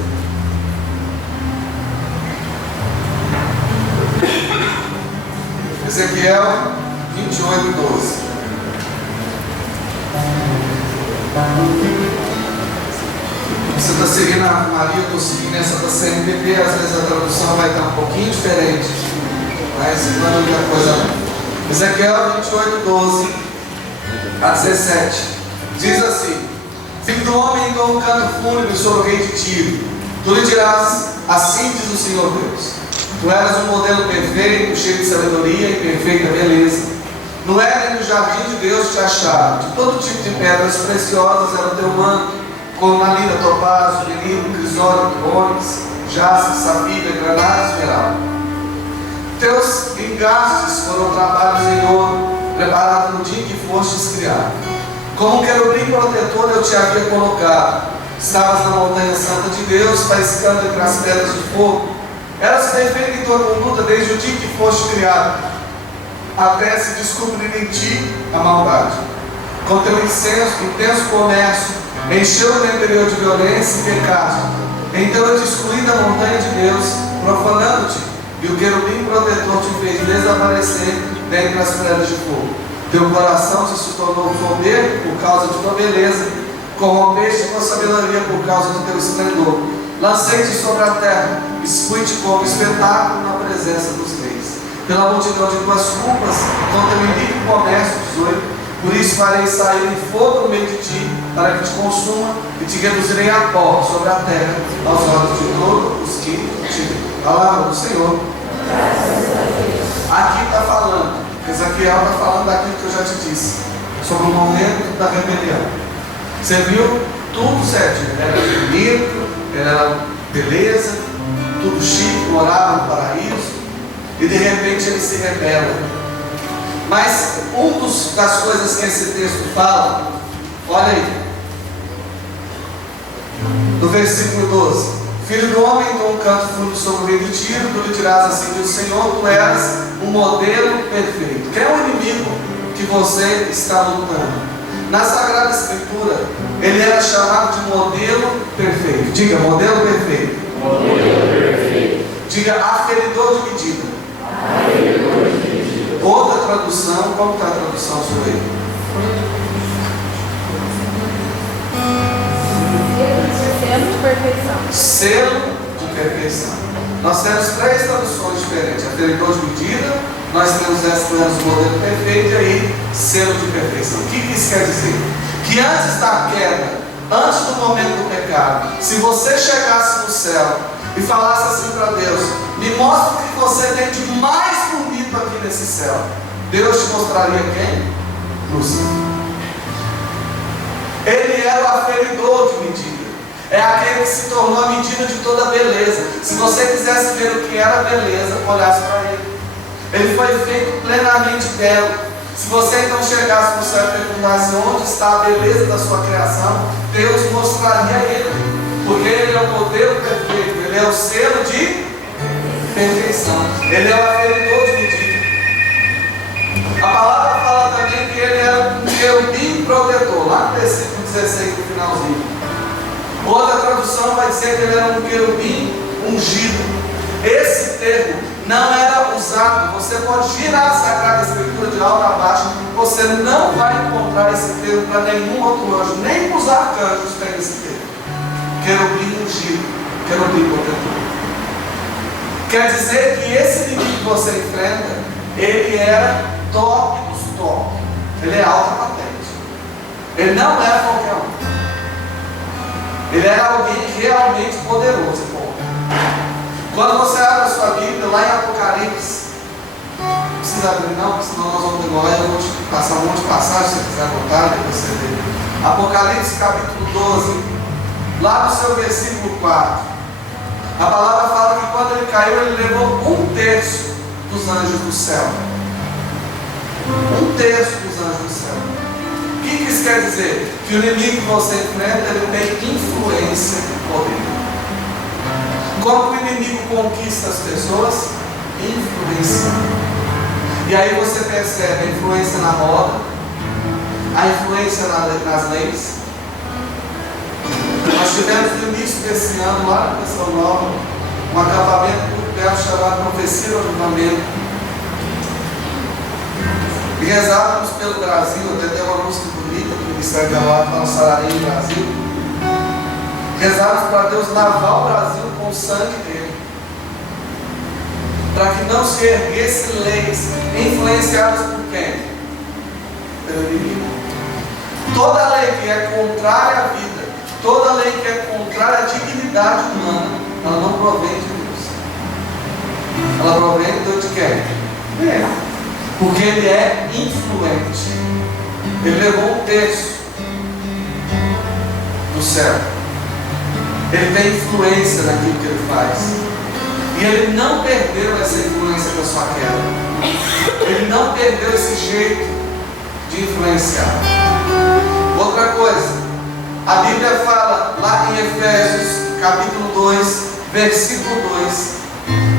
Ezequiel 28, 12. Você está seguindo a Maria, eu estou seguindo essa da CNBB, às vezes a tradução vai estar um pouquinho diferente, mas não é muita coisa não. Ezequiel 28, 12 a 17. Diz assim: Filho do homem, dou um canto fúnebre sobre o rei de Tiro. Tu lhe dirás, assim diz o Senhor Deus: Tu eras um modelo perfeito, cheio de sabedoria e perfeita beleza. No Éden, no jardim de Deus te acharam. De todo tipo de pedras preciosas era o teu manto, cornalina, topázio, berilo, crisólito, ônix, jaspe, safira, granada e esmeralda. Teus engastes foram trabalhos em ouro, preparados no dia em que fostes criado. Como um querubim protetor eu te havia colocado. Estavas na montanha santa de Deus, faiscando entre as pedras de fogo. Eras perfeito em tua conduta desde o dia que foste criado, até se descobrir em ti a maldade. Com teu intenso comércio, encheu o interior de violência e pecado. Então eu te excluí da montanha de Deus, profanando-te, e o querubim protetor te fez desaparecer dentre as pedras de fogo. Teu coração se tornou soberbo por causa de tua beleza, corrompeste tua sabedoria por causa do teu esplendor. Lancei-te sobre a terra, expus-te como espetáculo na presença dos reis. Pela multidão de tuas culpas, com teu iníquo comércio, 18, por isso farei sair em fogo no meio de ti, para que te consuma, e te reduzirei a pó sobre a terra, aos olhos de todos os que te. Palavra do Senhor. Aqui está falando, Ezequiel está falando daquilo que eu já te disse, sobre o momento da rebelião. Você viu tudo certinho, ele era bonito, ele era beleza, tudo chique, morava no paraíso, e de repente ele se rebela. Mas das coisas que esse texto fala, olha aí, no versículo 12: Filho do homem, dou um canto fúnebre sobre o rei de Tiro, tu lhe dirás assim: diz o Senhor, tu eras um modelo perfeito. Quem é o inimigo que você está lutando? Na Sagrada Escritura, ele era chamado de modelo perfeito. Diga, modelo perfeito. Modelo perfeito. Diga, aferidor de medida. Aferidor de medida. Outra tradução, como está a tradução sua aí? Selo de perfeição. Selo de perfeição. Nós temos 3 traduções diferentes: aferidor de medida, nós temos o modelo perfeito e aí selo de perfeição. O que isso quer dizer? Que antes da queda, antes do momento do pecado, se você chegasse no céu e falasse assim para Deus: me mostra o que você tem de mais bonito aqui nesse céu, Deus te mostraria quem? Lúcifer. Ele era o aferidor de medida. É aquele que se tornou a medida de toda beleza. Se você quisesse ver o que era beleza, olhasse para ele. Ele foi feito plenamente belo. Se você então chegasse no céu e perguntasse onde está a beleza da sua criação, Deus mostraria ele. Porque ele é o modelo perfeito. Ele é o selo de perfeição. Ele é o aferidor de medida. A palavra fala também que ele era um querubim protetor. Lá no versículo 16, no finalzinho. Outra tradução vai dizer que ele era um querubim ungido. Esse termo não era usado. Você pode girar a Sagrada Escritura de alto a baixo, você não vai encontrar esse termo para nenhum outro anjo, nem para os arcanjos tem esse termo. Querubim ungido, querubim protetor. Quer dizer que esse inimigo que você enfrenta, ele era top dos top. Ele é alta patente. Ele não era qualquer um. Ele era alguém realmente poderoso. Quando você abre a sua Bíblia, lá em Apocalipse, não precisa abrir não, porque senão nós vamos demorar. Eu vou te passar um monte de passagens, se você quiser anotar, depois você vê. Apocalipse capítulo 12, lá no seu versículo 4, a palavra fala que quando ele caiu, ele levou 1/3 dos anjos do céu. Um terço dos anjos do céu. O que isso quer dizer? Que o inimigo que você enfrenta, ele tem influência e poder. Como o inimigo conquista as pessoas? Influência. E aí você percebe a influência na moda, a influência nas leis. Nós tivemos no início desse ano, lá na Canção Nova, um acampamento muito perto chamado Profecia do Avivamento. E rezávamos pelo Brasil, até tem uma música bonita que o Ministério da Ordem fala Sararei no Brasil. Rezávamos para Deus lavar o Brasil com o sangue dele, para que não se erguesse leis influenciadas por quem? Pelo inimigo. Toda lei que é contrária à vida, toda lei que é contrária à dignidade humana, ela não provém de Deus. Ela provém de Deus de quem? É. Porque ele é influente. Ele levou um terço do céu. Ele tem influência naquilo que ele faz. E ele não perdeu essa influência da sua queda. Ele não perdeu esse jeito de influenciar. Outra coisa, a Bíblia fala lá em Efésios capítulo 2, versículo 2,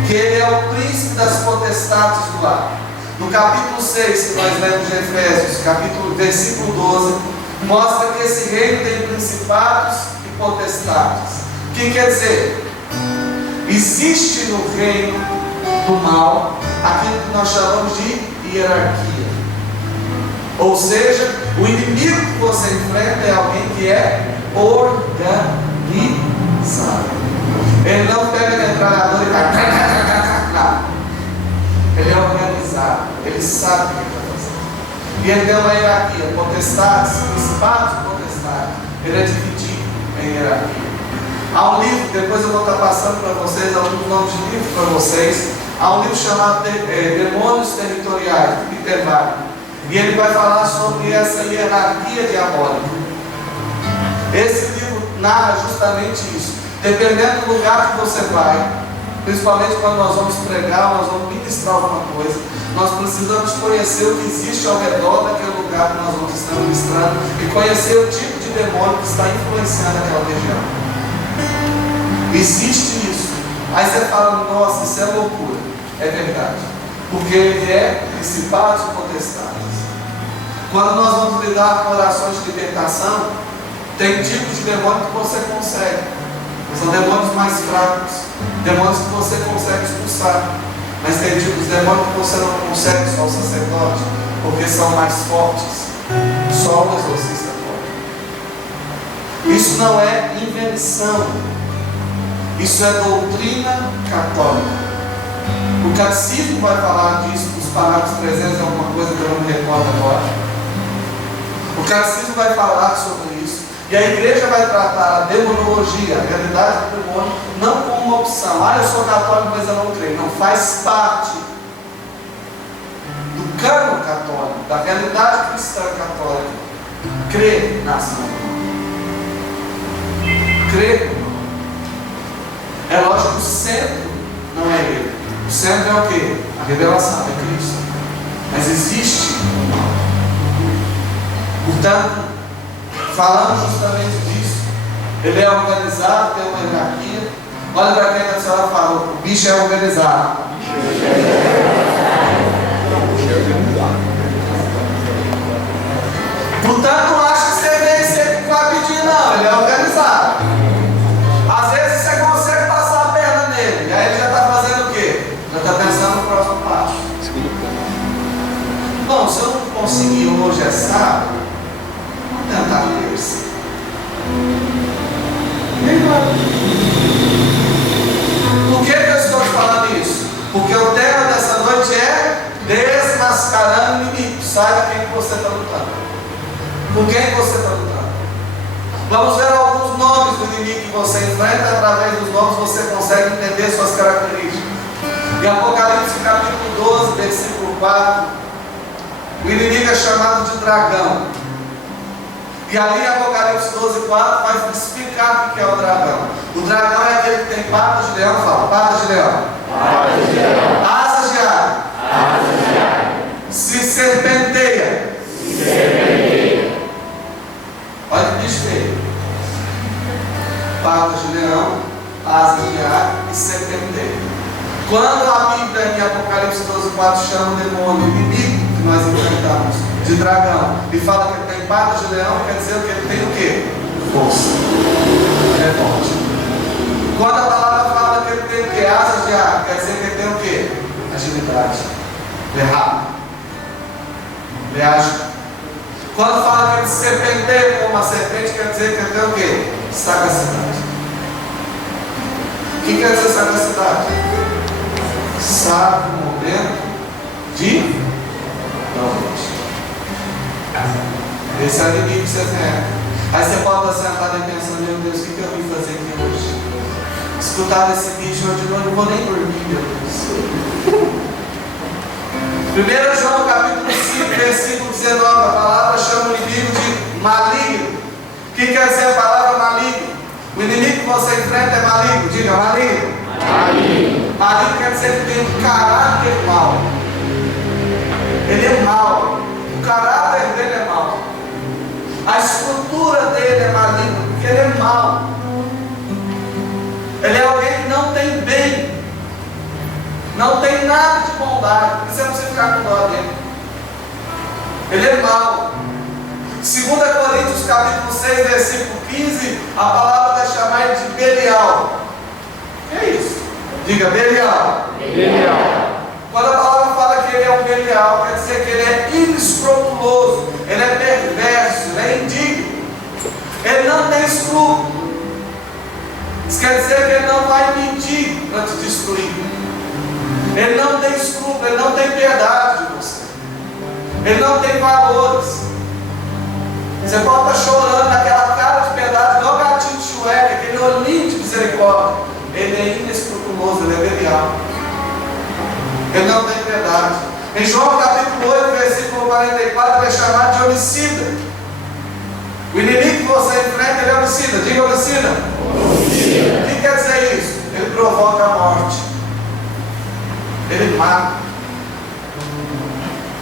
que ele é o príncipe das potestades do ar. No capítulo 6, que nós lemos de Efésios, versículo 12, mostra que esse reino tem principados e potestades. O que quer dizer? Existe no reino do mal aquilo que nós chamamos de hierarquia. Ou seja, o inimigo que você enfrenta é alguém que é organizado. Ele não pega a metralhadora e vai. Não. Ele é organizado. Ele sabe o que está fazendo. E ele tem uma hierarquia. Potestades, principados e potestades. Ele é dividido em hierarquia. Há um livro, depois eu vou estar passando para vocês alguns nomes de livros para vocês. Há um livro chamado Demônios Territoriais, de Peter Wagner. E ele vai falar sobre essa hierarquia diabólica. Esse livro narra justamente isso. Dependendo do lugar que você vai, principalmente quando nós vamos pregar, nós vamos ministrar alguma coisa, nós precisamos conhecer o que existe ao redor daquele lugar que nós vamos estar ministrando e conhecer o tipo de demônio que está influenciando aquela região. Existe isso. Aí você fala, nossa, isso é loucura. É verdade. Porque ele é principados e potestades. Quando nós vamos lidar com orações de libertação, tem tipos de demônio que você consegue. São demônios mais fracos, demônios que você consegue expulsar. Mas tem tipos de demônio que você não consegue, só o sacerdote, porque são mais fortes. Só o exorcista pode. Isso não é invenção. Isso é doutrina católica. O catecismo vai falar disso, dos parágrafos 300 é alguma coisa que eu não me recordo agora. O catecismo vai falar sobre isso. E a igreja vai tratar a demonologia, a realidade do demônio, não como uma opção. Eu sou católico, mas eu não creio. Não, faz parte do cânon católico, da realidade cristã católica. Crer na ação. Crer. É lógico que o centro não é ele. O centro é o quê? A revelação é Cristo. Mas existe. Portanto, falando justamente disso, ele é organizado, tem uma hierarquia. Olha para quem a senhora falou, o bicho é organizado. Portanto, não acha que você vence com a pedida, não, ele é organizado. Às vezes você consegue passar a perna nele, e aí ele já está fazendo o quê? Já está pensando no próximo passo. Bom, se eu não conseguir hoje é sábado, tentar terça. Por que eu estou te falando isso? Porque o tema dessa noite é desmascarando o inimigo. Saiba quem que você está lutando. Com quem você está lutando. Vamos ver alguns nomes do inimigo que você enfrenta. Através dos nomes você consegue entender suas características. Em Apocalipse capítulo 12, versículo 4, o inimigo é chamado de dragão. E ali em Apocalipse 12, 4 vai explicar o que é o dragão. O dragão é aquele que tem patas de leão, fala, patas de leão. Asas de águia. se serpenteia. Olha que bicho feio. Patas de leão, asas de ar e serpenteia. Quando a Bíblia em Apocalipse 12:4 chama o demônio inimigo que nós enfrentamos de dragão e fala que ele tem patas de leão, quer dizer que ele tem o quê? Força. Ele é forte. Quando a palavra fala que ele tem o quê? Asas de ar, quer dizer que ele tem o quê? Agilidade. Ele é rápido. Ele é ágil. Quando fala que ele se serpenteia como uma serpente, quer dizer que ele tem o quê? Sagacidade. O que quer dizer sagacidade? Sabe o momento de noite. Esse é o inimigo que você tem. Aí você pode estar sentado e pensando, meu Deus, o que eu vim fazer aqui hoje? Escutar esse bicho hoje de noite, não vou nem dormir, meu Deus. 1 João capítulo 5, versículo 19, a palavra chama o inimigo de maligno. O que quer dizer a palavra maligno? O inimigo que você enfrenta é maligno. Diga, maligno. Maligno. Maligno quer dizer que tem um caráter mau. Ele é mau. O caráter dele é mau. A estrutura dele é maligna, porque ele é mau. Ele é alguém que não tem bem. Não tem nada de bondade. Você não precisa ficar com dó dele. Ele é mau. 2 Coríntios capítulo 6, versículo 15, a palavra vai chamar ele de Belial. O que é isso? Diga, Belial. Belial. Quando a palavra fala que ele é um Belial, quer dizer que ele é inescrupuloso, ele é perverso, ele é indigno, ele não tem escrúpulo. Isso quer dizer que ele não vai mentir para te destruir. Ele não tem escrúpulo, ele não tem piedade de você. Ele não tem valores. Você pode estar chorando naquela cara de piedade, igual o gatinho de Shrek, aquele olhinho de misericórdia. Ele é inescrupuloso, ele é Belial. Ele não tem piedade. Em João capítulo 8, versículo 44, ele é chamado de homicida. O inimigo que você enfrenta, ele é homicida. Diga homicida. Homicida. O que quer dizer isso? Ele provoca a morte. Ele mata.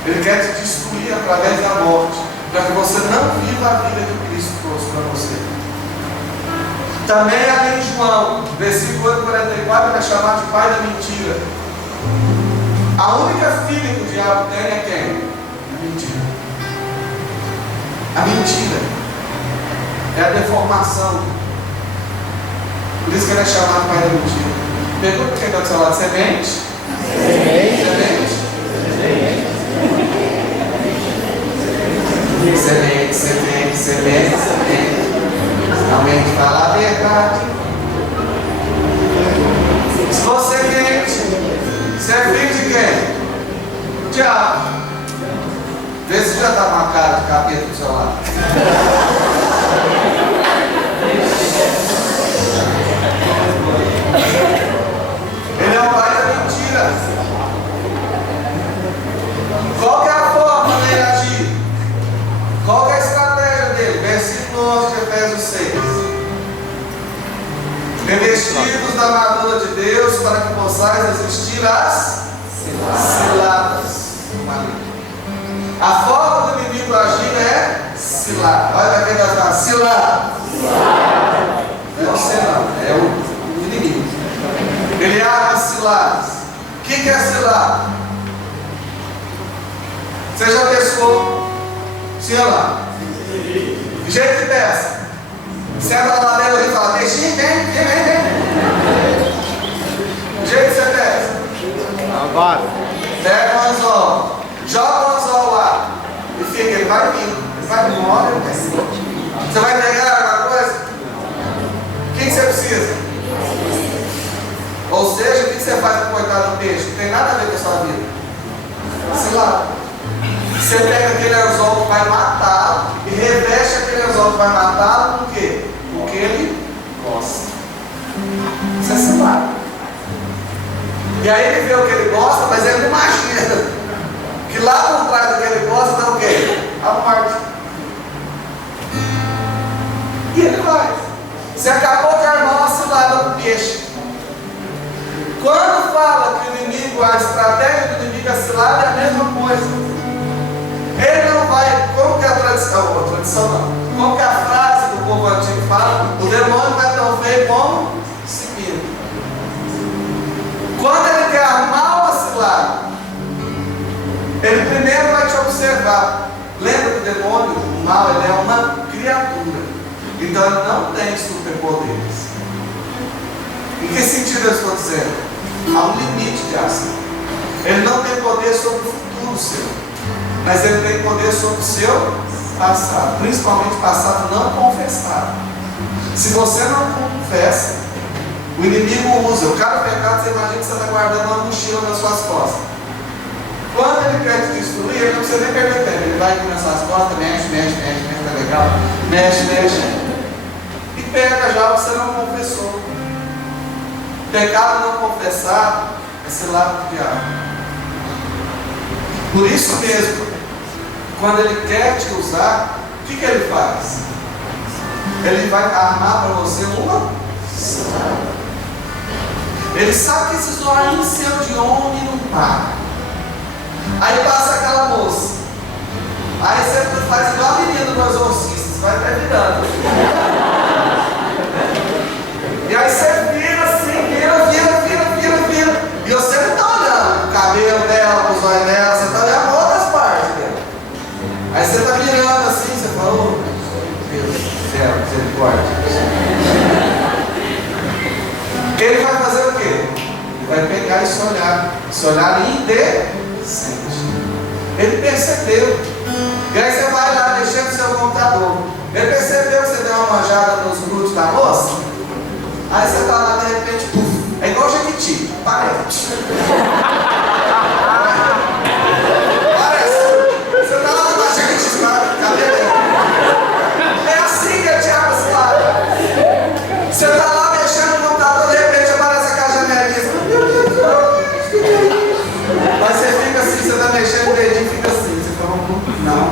Ele quer te destruir através da morte, para que você não viva a vida que Cristo trouxe para você. Também ali em João, versículo 8:44, ele é chamado de pai da mentira. A única filha que o diabo tem é quem? A mentira. A mentira é a deformação. Por isso que ele é chamado pai da mentira. Pergunta quem está do seu lado: semente? Semente? Semente. Realmente fala a verdade. Se você é crente, você é filho de quem? Diabo. Vê se já está com uma cara de capeta do seu lado. Ele é o pai da mentira. Qual que é a forma dele agir? Qual que é a estratégia dele? Versículo 11 de Efésios 6. Revestidos da armadura de Deus, para que possais resistir às ciladas do maligno. A forma do inimigo agir é cilada. Olha para quem está cilada. Não é você não, é o inimigo. Ele arma ciladas. O que é cilada? Você já pescou? Sim ou não? De jeito que pesca. Senta lá dentro e fala: peixinho, vem. De jeito que você pesca. Agora. Pega o anzol, joga o anzol lá e fica, ele vai vindo. Ele vai de uma hora, ele vai. Você vai pegar alguma coisa? O que você precisa? Ou seja, o que você faz com o coitado do peixe? Não tem nada a ver com a sua vida. Sei lá. Você pega aquele anzol que vai matá-lo e reveste aquele anzol que vai matá-lo com o quê? Porque ele gosta. Isso é cilada. E aí ele vê o que ele gosta, mas ele não imagina que lá por trás do que ele gosta está o quê? A morte. E ele vai. Você acabou de armar uma cilada com o peixe. Quando fala que o inimigo, a estratégia do inimigo é cilada, é a mesma coisa. Ele não vai, como que a tradição não, como que a frase do povo antigo fala, o demônio vai tão feio como seguindo. Quando ele quer armar uma cilada, ele primeiro vai te observar. Lembra que o demônio, o mal, ele é uma criatura. Então ele não tem superpoderes. Em que sentido eu estou dizendo? Há um limite de ação. Ele não tem poder sobre o futuro seu, mas ele tem poder sobre o seu passado, principalmente passado não confessado. Se você não confessa, o inimigo usa. Cada pecado, você imagina que você está guardando uma mochila nas suas costas. Quando ele quer te destruir, ele não precisa nem perder tempo. Ele vai aqui nas suas costas, mexe, tá legal, mexe. E pega já o que você não confessou. Pecado não confessado é cilada do diabo. Por isso mesmo, quando ele quer te usar, o que ele faz? Ele vai armar para você uma cilada. Ele sabe que esse zoinho seu de homem não para. Aí passa aquela moça. Aí você faz igual a menina do exorcista, vai até virando. E aí você vira assim, vira. E você não está olhando o cabelo dela, o zóio dela, você está olhando outras partes dela. Aí você está virando assim, você fala, oh, Deus do céu, misericórdia. Ele vai fazer o quê? Ele vai pegar esse olhar indecente. Ele percebeu. E aí você vai lá mexer no seu computador. Ele percebeu que você deu uma manjada nos glúteos da moça. Aí você está lá de repente, puf, é igual Jequiti, parece. Você está lá na Jequiti, cadê ele? É assim que ele te abre esse lado. Você está lá mexendo no computador, de repente aparece aquela janelinha. Meu Deus, mas você fica assim, você está mexendo o dedinho, fica assim. Você fala, não.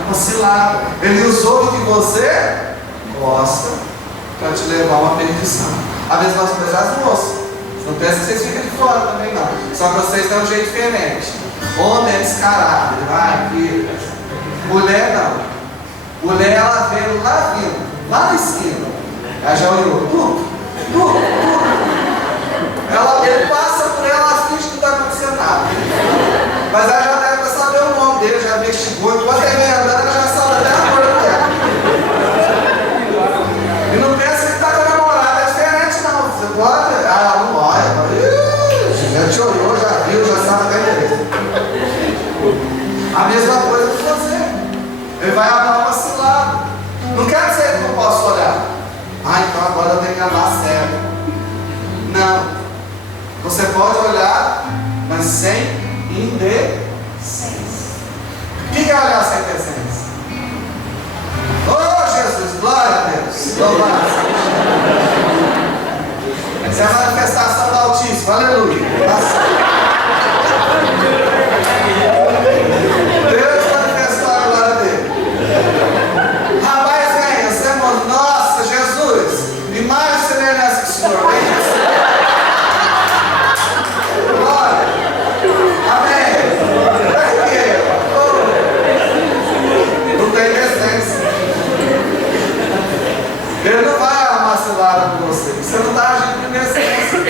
É uma cilada. Ele usou o que você gosta para te levar a uma perdição. A mesma coisa as moças. Não pensa que vocês ficam de fora também, não. Só que vocês têm um jeito diferente. Homem é descarado, ele vai aqui. Mulher não. Mulher, ela veio lá na esquina. Ela já olhou, ele passa por ela, ela finge que não está acontecendo nada. Mas ela já deve saber o nome dele, já investigou. Enquanto ele vem andando, ela já sabe até a cor dela. E não pensa que está com a namorada, é diferente não. Você pode, ela não olha, já te olhou, já viu, já sabe até direito. A mesma coisa com você. Ele vai amar uma cilada. Não quer dizer que não posso olhar. Então agora eu tenho que amar sério. Não. Você pode olhar, mas sem indecência. O que é olhar sem indecência? Oh Jesus, glória a Deus. Louvado. Essa é a manifestação do Altíssimo, aleluia. Deus manifestou a glória dele. Rapaz, venha, Senhor, nossa, Jesus, imagem semelhança do Senhor, venha. Glória. Amém. Não tem decência. Ele não vai arrumar cilada com você. Você não está agindo com decência.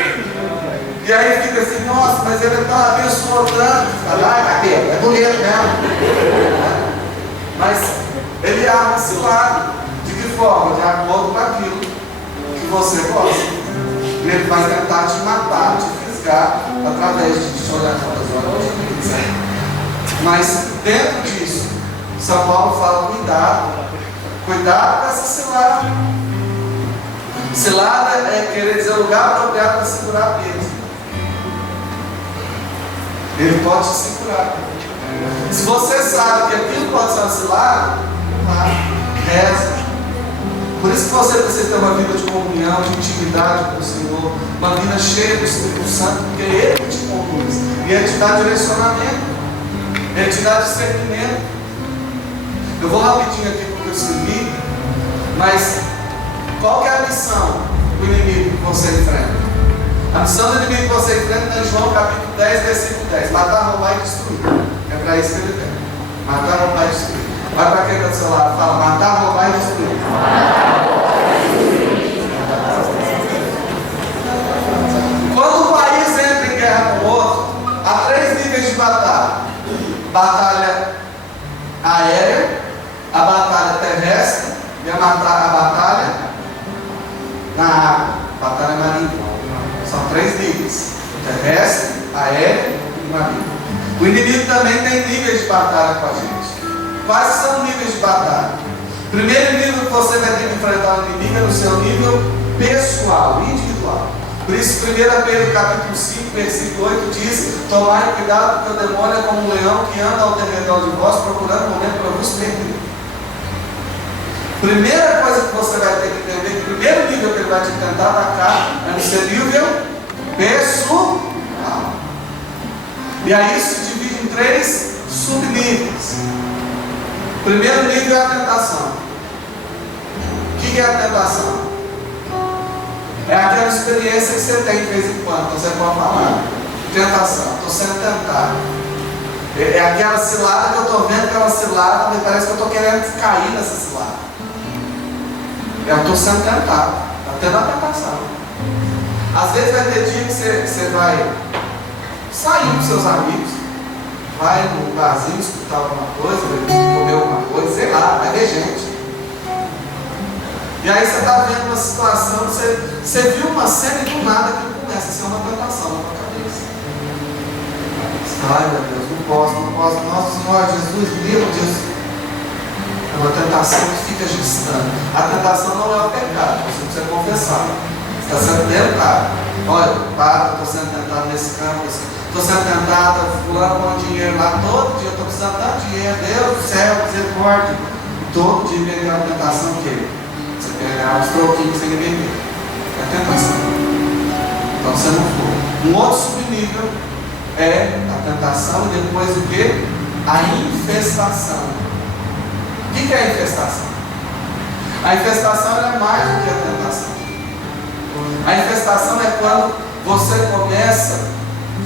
E aí fica assim, nossa, mas ele está abençoando tanto. Ai, cabelo, é bonito mesmo. Mas ele arma cilada. De que forma? De acordo com aquilo que você gosta. E ele vai tentar te matar, te fisgar, através de te olhar todas as horas. Mas dentro disso, São Paulo fala, cuidado com essa cilada. Cilada é querer dizer o lugar apropriado para segurar a peso. Ele pode te segurar. Se você sabe que aquilo pode ser uma cilada, reza. Por isso que você precisa ter uma vida de comunhão, de intimidade com o Senhor, uma vida cheia do Espírito Santo, porque Ele te conduz. E Ele te dá direcionamento, Ele te dá discernimento. Eu vou rapidinho aqui porque eu escrevi, mas qual que é a missão do inimigo que você enfrenta? A missão do inimigo que você enfrenta é em João capítulo 10, versículo 10. Matar, roubar e destruir. É É para isso que ele vem. Matar, roubar e destruir. Vai para quem está do seu lado, fala, matar, roubar e destruir. Quando o país entra em guerra com o outro, há 3 níveis de batalha. Batalha aérea, a batalha terrestre e a batalha na água, batalha marítima. São 3 níveis: terrestre, aérea e marítima. O inimigo também tem níveis de batalha com a gente. Quais são os níveis de batalha? O primeiro nível que você vai ter que enfrentar o inimigo é no seu nível pessoal, individual. Por isso, 1 Pedro capítulo 5, versículo 8 diz: tomai cuidado, porque o demônio é como um leão que anda ao derredor de vós, procurando um momento para vos perder. Primeira coisa que você vai ter que entender, o primeiro nível que ele vai te tentar atacar é no seu nível pessoal. E aí isso se divide em 3 subníveis. O primeiro nível é a tentação. O que é a tentação? É aquela experiência que você tem de vez em quando, você pode falar. Tentação, estou sendo tentado. É aquela cilada que eu estou vendo, aquela cilada, me parece que eu estou querendo cair nessa cilada. Eu estou sendo tentado, está tendo a tentação. Às vezes vai ter dia que você vai sair com seus amigos, vai no barzinho escutar alguma coisa, vai comer alguma coisa, sei lá, vai ver gente. E aí você está vendo uma situação, você viu uma cena e do nada que começa a ser uma tentação na tua cabeça. Ai meu Deus, não posso, nosso Senhor Jesus, livre disso. É uma tentação que fica gestando. A tentação não é o pecado, você precisa confessar. Você está sendo tentado. Olha, para, estou sendo tentado nesse campo, estou sendo tentado, fulano com dinheiro lá todo dia, estou precisando de dinheiro, Deus do céu, misericórdia. E todo dia vem aquela tentação que você quer ganhar uns troquinhos sem ninguém ver. É a tentação. Então você não for. Um outro subnível é a tentação e depois o que? A infestação. O que é a infestação? A infestação é mais do que a tentação. A infestação é quando você começa.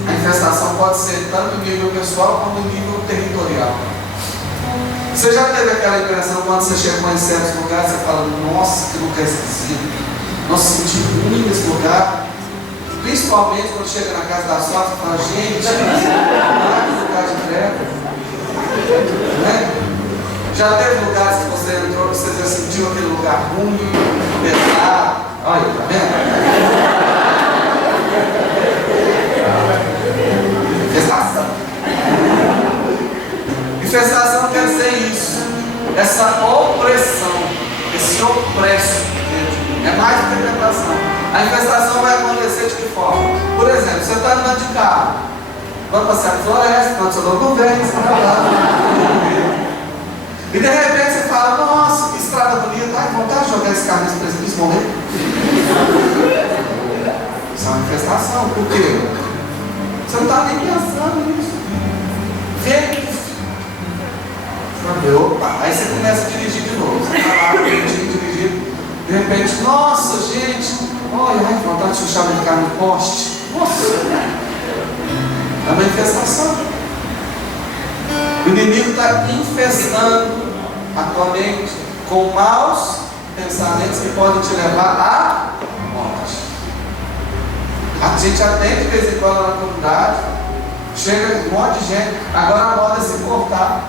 A infestação pode ser tanto em nível pessoal como em nível territorial. Você já teve aquela impressão quando você chegou em certos lugares, você fala, nossa, que lugar esquisito. Nossa, senti ruim nesse lugar. Principalmente quando chega na casa da sogra, você fala, gente, que lugar de treva. Né? Já teve lugares que você entrou, você já sentiu aquele lugar ruim, pesado. Olha, tá vendo? Infestação. Infestação quer dizer isso. Essa opressão, esse opresso. É mais do que tentação. A infestação vai acontecer de que forma? Por exemplo, você está andando de carro, vai passar na floresta, quando você não vem, você vai lá. E de repente você fala, nossa, que estrada bonita, ai, vontade de jogar esse carro nesse precipício e morrer. Isso é uma infestação, por quê? Você não está nem pensando nisso. Vê. Opa, aí você começa a dirigir de novo. Você está lá, dirigindo. De repente, nossa, gente, olha, ai, vontade de chuchar o carro no poste. Nossa, é uma infestação. O inimigo está infestando a tua mente com maus pensamentos que podem te levar à morte. A gente atende de vez em quando na comunidade, chega um monte de gente, agora a moda é se cortar.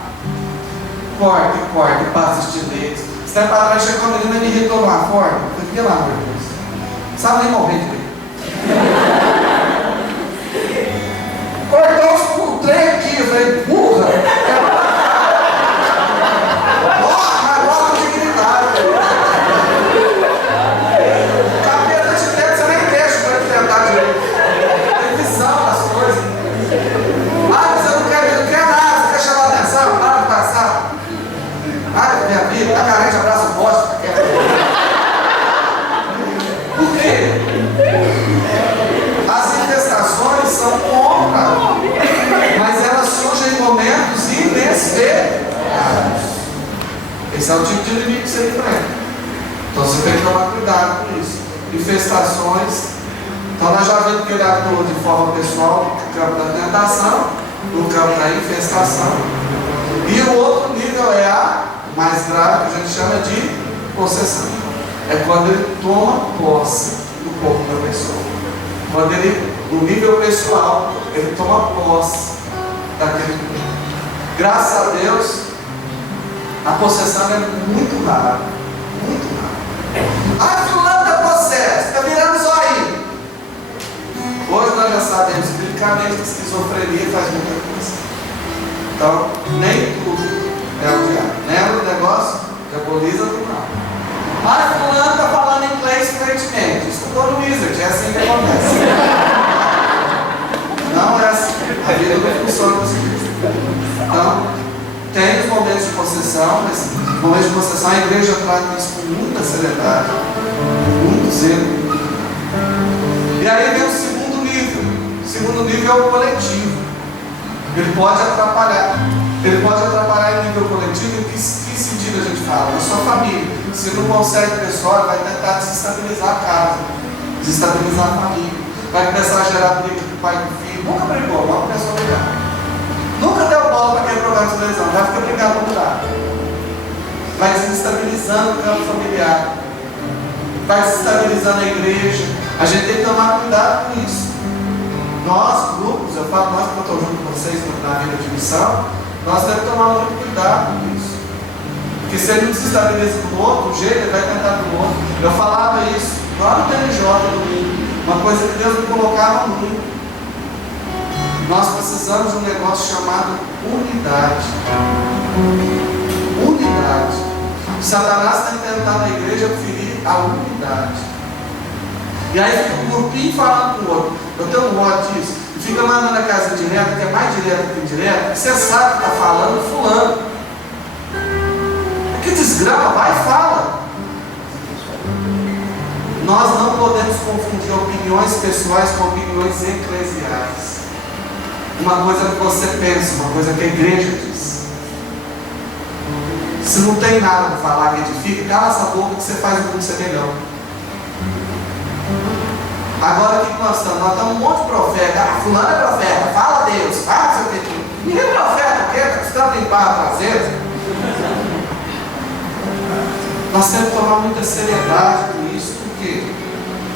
Corte, passa estiletes. Esse tempo atrás chegou uma menina e me irritou numa forma. Eu falei, pelo amor de Deus, não sabe nem morrer de mim. Cortou o trem aqui, eu falei, burra! Mas logo com dignidade. Capeta de dentro, você nem deixa para ele tentar direito. Tem visão das coisas. Ah, mas eu não quero nada, você quer chamar a atenção? Para de passar. Ah, minha vida, tá carente, abraço o bosta. Por quê? As infestações são contra, mas elas surgem em momentos inesperados. Esse é o tipo de inimigo que você enfrenta. Então você tem que tomar cuidado com isso. Infestações. Então nós já vimos que ele atua de forma pessoal no campo da tentação, no campo da infestação. E o outro nível é o mais grave, que a gente chama de possessão. É quando ele toma posse do corpo da pessoa. Quando ele, no nível pessoal, ele toma posse daquele corpo. Graças a Deus, a possessão é muito rara. Muito rara. Ah, fulano está possesso, está virando zóio. Hoje nós já sabemos clinicamente que esquizofrenia faz muita coisa. Então, nem tudo é o diabo. Lembra do negócio? Diaboliza do mal. Ah, fulano está falando inglês fluentemente. Estudou no Wizard, é assim que acontece. Não é assim. A vida não funciona assim. Então, tem os momentos de possessão, mas os momentos de possessão a igreja trata isso com muita seriedade, com muito zelo. E aí vem o segundo nível. O segundo nível é o coletivo. Ele pode atrapalhar. Ele pode atrapalhar em nível coletivo. Em que sentido a gente fala? Na sua família. Se não consegue pessoal, vai tentar desestabilizar a casa, desestabilizar a família. Vai começar a gerar briga com o pai e com o filho. Nunca brigou, mas começou a brigar. Nunca deu bola para aquele programa de televisão, vai ficar brigado no lugar. Vai desestabilizando o campo familiar. Vai desestabilizando a igreja. A gente tem que tomar cuidado com isso. Nós, grupos, eu falo nós porque eu estou junto com vocês na vida de missão, nós temos que tomar muito cuidado com isso. Porque se ele não desestabiliza do outro, o jeito ele vai tentar do outro. Eu falava isso lá no TNJ domingo, uma coisa que Deus me colocava muito. Nós precisamos de um negócio chamado unidade. Unidade. Satanás tem tentado na igreja ferir a unidade. E aí fica um grupinho falando com o outro. Eu tenho um ódio disso. E fica mandando a casa direta, que é mais direto que indireta. Você sabe que está falando fulano. Que desgrama, vai e fala. Nós não podemos confundir opiniões pessoais com opiniões eclesiais. Uma coisa que você pensa, uma coisa que a igreja diz. Se não tem nada para falar que edifica, cala essa boca que você faz o mundo ser melhor. Agora o que nós estamos? Nós estamos um monte de profeta. Ah, fulano é profeta, fala a Deus, fala seu Deus. Ninguém é profeta, o quê? Está custando limpar a traseira. Nós temos que tomar muita seriedade com isso, por quê?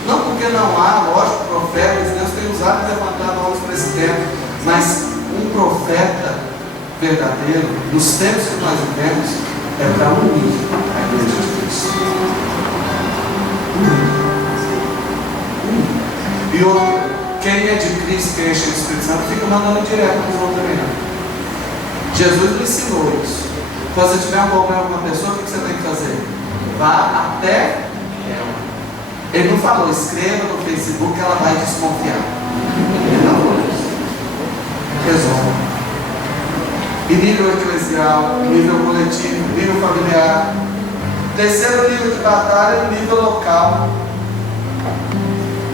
Não porque não há, lógico, profetas, Deus tem usado e levantado homens para esse tempo, mas um profeta verdadeiro, nos tempos que nós vivemos, é para unir a igreja de Cristo. E outro, quem é de Cristo, quem é cheio do Espírito Santo, fica mandando direto para os outros também. Jesus me ensinou isso. Quando você tiver um problema com uma pessoa, o que você tem que fazer? Vá até ela. Ele não falou, escreva no Facebook que ela vai desconfiar. Ele não falou isso. Resolve. E nível eclesial, nível coletivo, nível familiar. Terceiro nível de batalha é o nível local.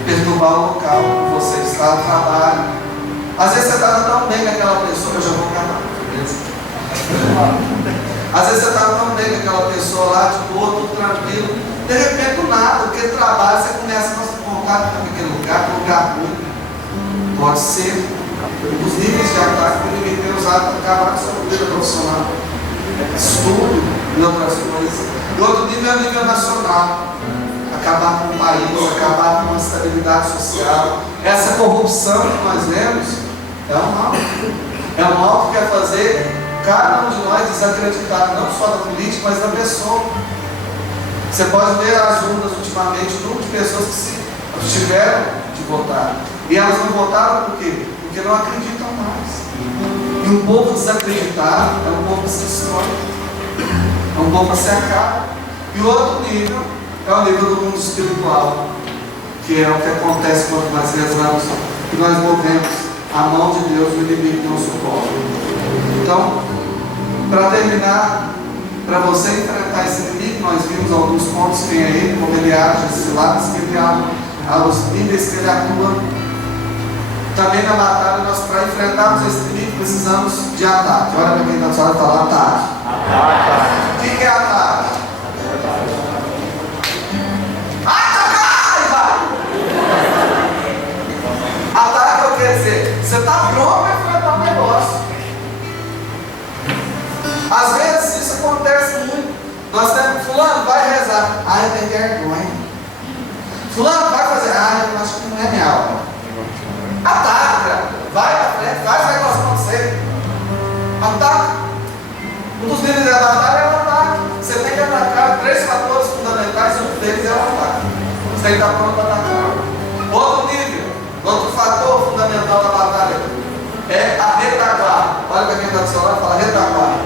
Perturbar o local, você está no trabalho. Às vezes você está tão bem com aquela pessoa, eu já vou acabar, beleza? Às vezes você está tão bem com aquela pessoa lá, de boa, tudo tranquilo. De repente, do nada, porque trabalho, você começa a se contar com aquele lugar ruim. Pode ser. Os níveis de ataque que ninguém tem usado para acabar com a sua vida profissional. Estudo e outras coisas. E outro nível é o nível nacional. Acabar com o país, acabar com a estabilidade social. Essa corrupção que nós vemos é um mal. É um mal que quer fazer cada um de nós desacreditar, não só da política, mas da pessoa. Você pode ver as urnas ultimamente, o número de pessoas que se abstiveram de votar. E elas não votaram por quê? Porque não acreditam mais. E um povo desacreditado é um povo que se destrói. É um povo que se acaba. E o outro nível é o nível do mundo espiritual, que é o que acontece quando nós rezamos, que nós movemos a mão de Deus e o inimigo não suporta. Então, para terminar, para você enfrentar esse inimigo, nós vimos alguns pontos que tem aí, como ele age, esses lados que ele age, os níveis que ele atua. Também na batalha, nós para enfrentarmos esse inimigo precisamos de ataque. Olha para quem está falando, fala ataque. O que é ataque? Ataque, eu quero dizer, você está pronto para enfrentar um negócio. orar. Ah, eu tenho vergonha. Fulano, vai fazer. Ah, eu acho que não é real. Ataca, vai pra frente, faz o negócio acontecer. Ataca. Um dos níveis da batalha é o ataque. Você tem que atacar 3 fatores fundamentais, e um deles é o ataque. Você tem que estar pronto para atacar. Outro nível, outro fator fundamental da batalha é a retaguarda. Olha para quem está do seu lado e fala retaguarda.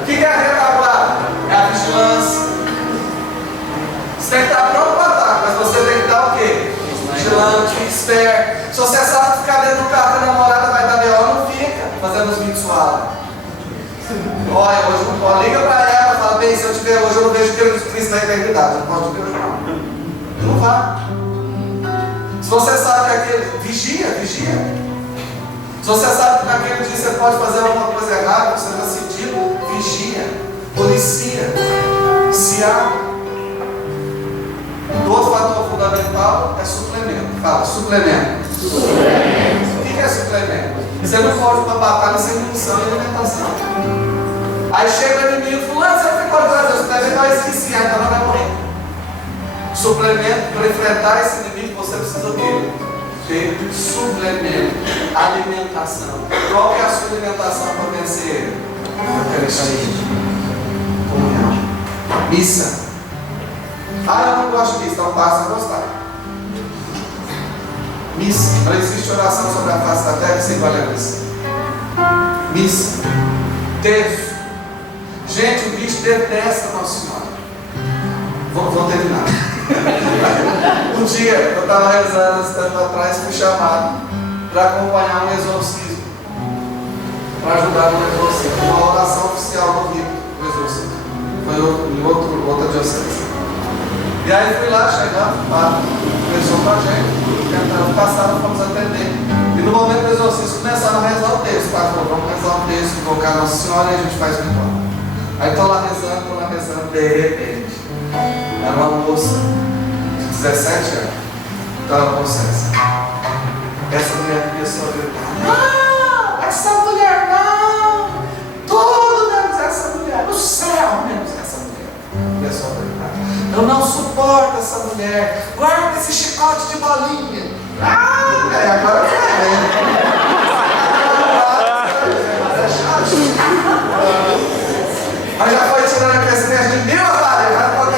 O que é a retaguarda? É a vigilância. Você tem que estar pronto para ataque, mas você tem que estar o quê? Vigilante, esperto. Se você sabe ficar dentro do carro da namorada, vai dar B.O., não fica fazendo os vídeos suaves. Olha, hoje não pode. Liga para ela, fala, bem, se eu te ver hoje, eu não vejo Cristo na eternidade. Eu não posso te ver hoje, não. Não vá. Se você sabe que aquele. Vigia. Se você sabe que naquele dia você pode fazer alguma coisa errada, você está sentindo, vigia, policia, se abre. Outro fator fundamental é suplemento. Fala, suplemento. O que é suplemento? Você não pode para batalha sem munição e alimentação. Aí chega o inimigo, fulano, você ficou atrás do suplemento, eu esqueci, ainda não vai morrer. Suplemento, para enfrentar esse inimigo, você precisa o quê? Ter suplemento, alimentação. Qual que é a sua alimentação para vencer ele? Eucaristia, comunhão, missa. Ah, eu não gosto disso, então passa a gostar. Missa. Não existe oração sobre a face da terra sem valer a missa. Missa. Terço. Gente, o bicho detesta Nossa Senhora. Vou terminar. Um dia, eu estava rezando esse tempo atrás, fui chamado para acompanhar um exorcismo. Para ajudar no exorcismo. Uma oração oficial do Rio, do exorcismo. Foi em outra diocese. E aí fui lá, chegando, começou com a gente, tentando passar, fomos atender. E no momento do exorcismo começaram a rezar o texto. O padre falou, vamos rezar o texto, invocar Nossa Senhora e a gente faz o ritual. Aí estou lá rezando, de repente. Era uma moça de 17 anos. Então ela possessa. Essa mulher começou a gritar, não, essa mulher não! Tudo menos essa mulher, no céu menos essa mulher. Começou a gritar. Eu não suporto essa mulher. Guarda esse chicote de bolinha. Agora mas já foi tirando a crescimento de mil, padre. Já não pode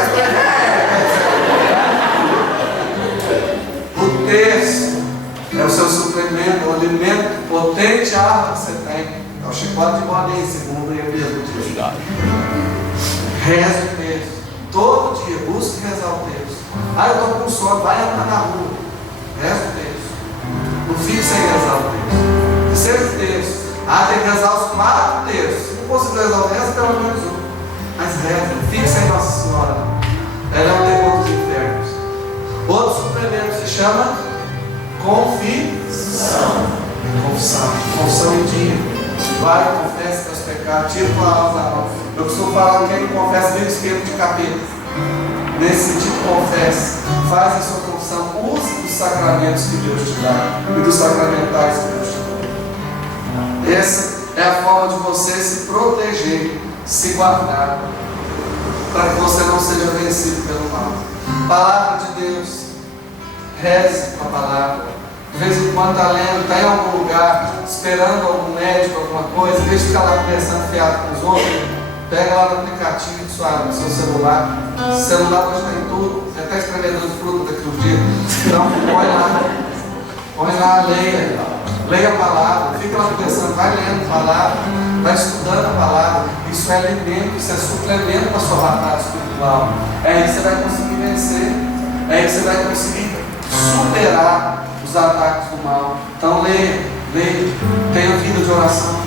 O texto é o seu suplemento, o alimento potente, a arma que você tem. É o chicote de bolinha, segundo eu mesmo digo. Reza o texto. Todo dia, busque rezar o texto. Ah, eu estou com sono, vai andar na rua. Reza o texto. Não fique sem rezar o texto. Terceiro texto. Ah, tem que rezar os 4 textos. Se não conseguir rezar o resto, pelo menos um. Mas reza, fique sem Nossa Senhora. Ela é o temor dos infernos. Outro suplemento se chama confissão. Confissão em dia. Vai, confesse seus pecados, tira tua alma da mão. Eu costumo falar que quem não confessa vem o espírito de capeta. Nesse sentido, confesse, faz a sua confissão, use dos sacramentos que Deus te dá e dos sacramentais que Deus te dá. Essa é a forma de você se proteger, se guardar, para que você não seja vencido pelo mal. Palavra de Deus, reze com a palavra. De vez em quando está lendo, está em algum lugar, esperando algum médico, alguma coisa, em vez de ficar lá conversando fiado com os outros, pega lá no aplicativo no seu celular. O celular hoje está em tudo, tem até espremedor de fruta daqui um dia. Então, põe lá, leia a palavra, fica lá conversando, vai lendo a palavra, vai estudando a palavra. Isso é alimento, isso é suplemento para a sua batalha espiritual. É aí que você vai conseguir vencer, é aí que você vai conseguir superar os ataques do mal. Então leia, tenha vida de oração.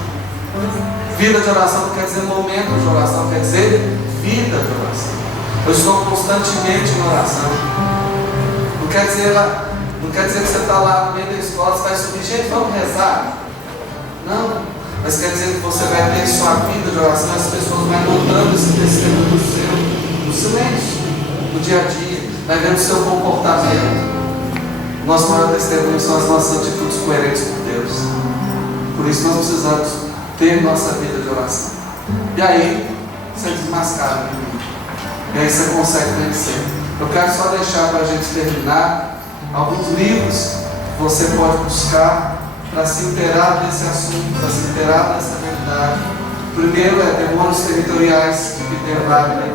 Vida de oração não quer dizer momento de oração, quer dizer vida de oração. Eu estou constantemente em oração. Não quer dizer que você está lá no meio da escola, você vai subir, gente, vamos rezar. Não, mas quer dizer que você vai ter sua vida de oração, as pessoas vão notando esse testemunho no silêncio, no dia a dia, vai vendo o seu comportamento. O nosso maior testemunho são as nossas atitudes coerentes com Deus. Por isso nós precisamos ter nossa vida de oração. E aí, você desmascara o inimigo. E aí você consegue vencer. Eu quero só deixar para a gente terminar alguns livros que você pode buscar para se inteirar desse assunto, para se inteirar dessa verdade. O primeiro é Demônios Territoriais, de Peter Wagner,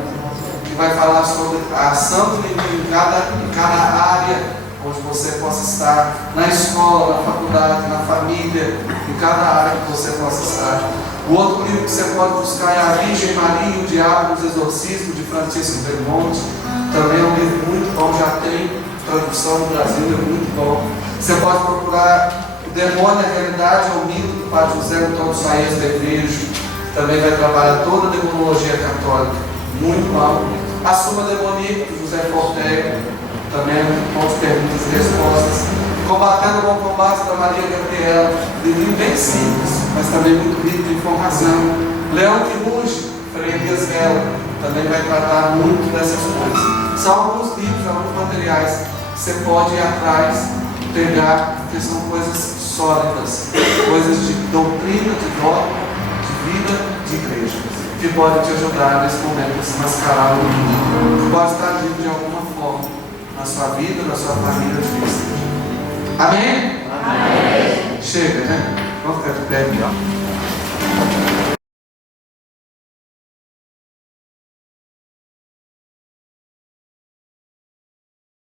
que vai falar sobre a ação do inimigo em cada área onde você possa estar, na escola, na faculdade, na família, em cada área que você possa estar. O outro livro que você pode buscar é A Virgem Maria e o Diabo nos Exorcismos, de Francisco Belmonte. Também é um livro muito bom, já tem tradução no Brasil, é muito bom. Você pode procurar O Demônio, a Realidade ou o Mito, do Padre José Antônio Saez de Vejo, que também vai trabalhar toda a demonologia católica, muito bom. A Suma Demoníaca, do José Fortega, também com perguntas e respostas. Combatendo o Bom Combate, da Maria Gabriela, livro bem simples, mas também muito rico de informação. Leão que Ruge, Frei Elias Vela, também vai tratar muito dessas coisas. São alguns livros, alguns materiais que você pode ir atrás, pegar, porque são coisas sólidas, coisas de doutrina, de dogma, de vida, de igreja, que podem te ajudar nesse momento a se mascarar o mundo. Pode estar vivo de alguma forma na sua vida, na sua família, de vida. Amém? Amém. Chega, né? Vamos ficar de pé aqui, ó.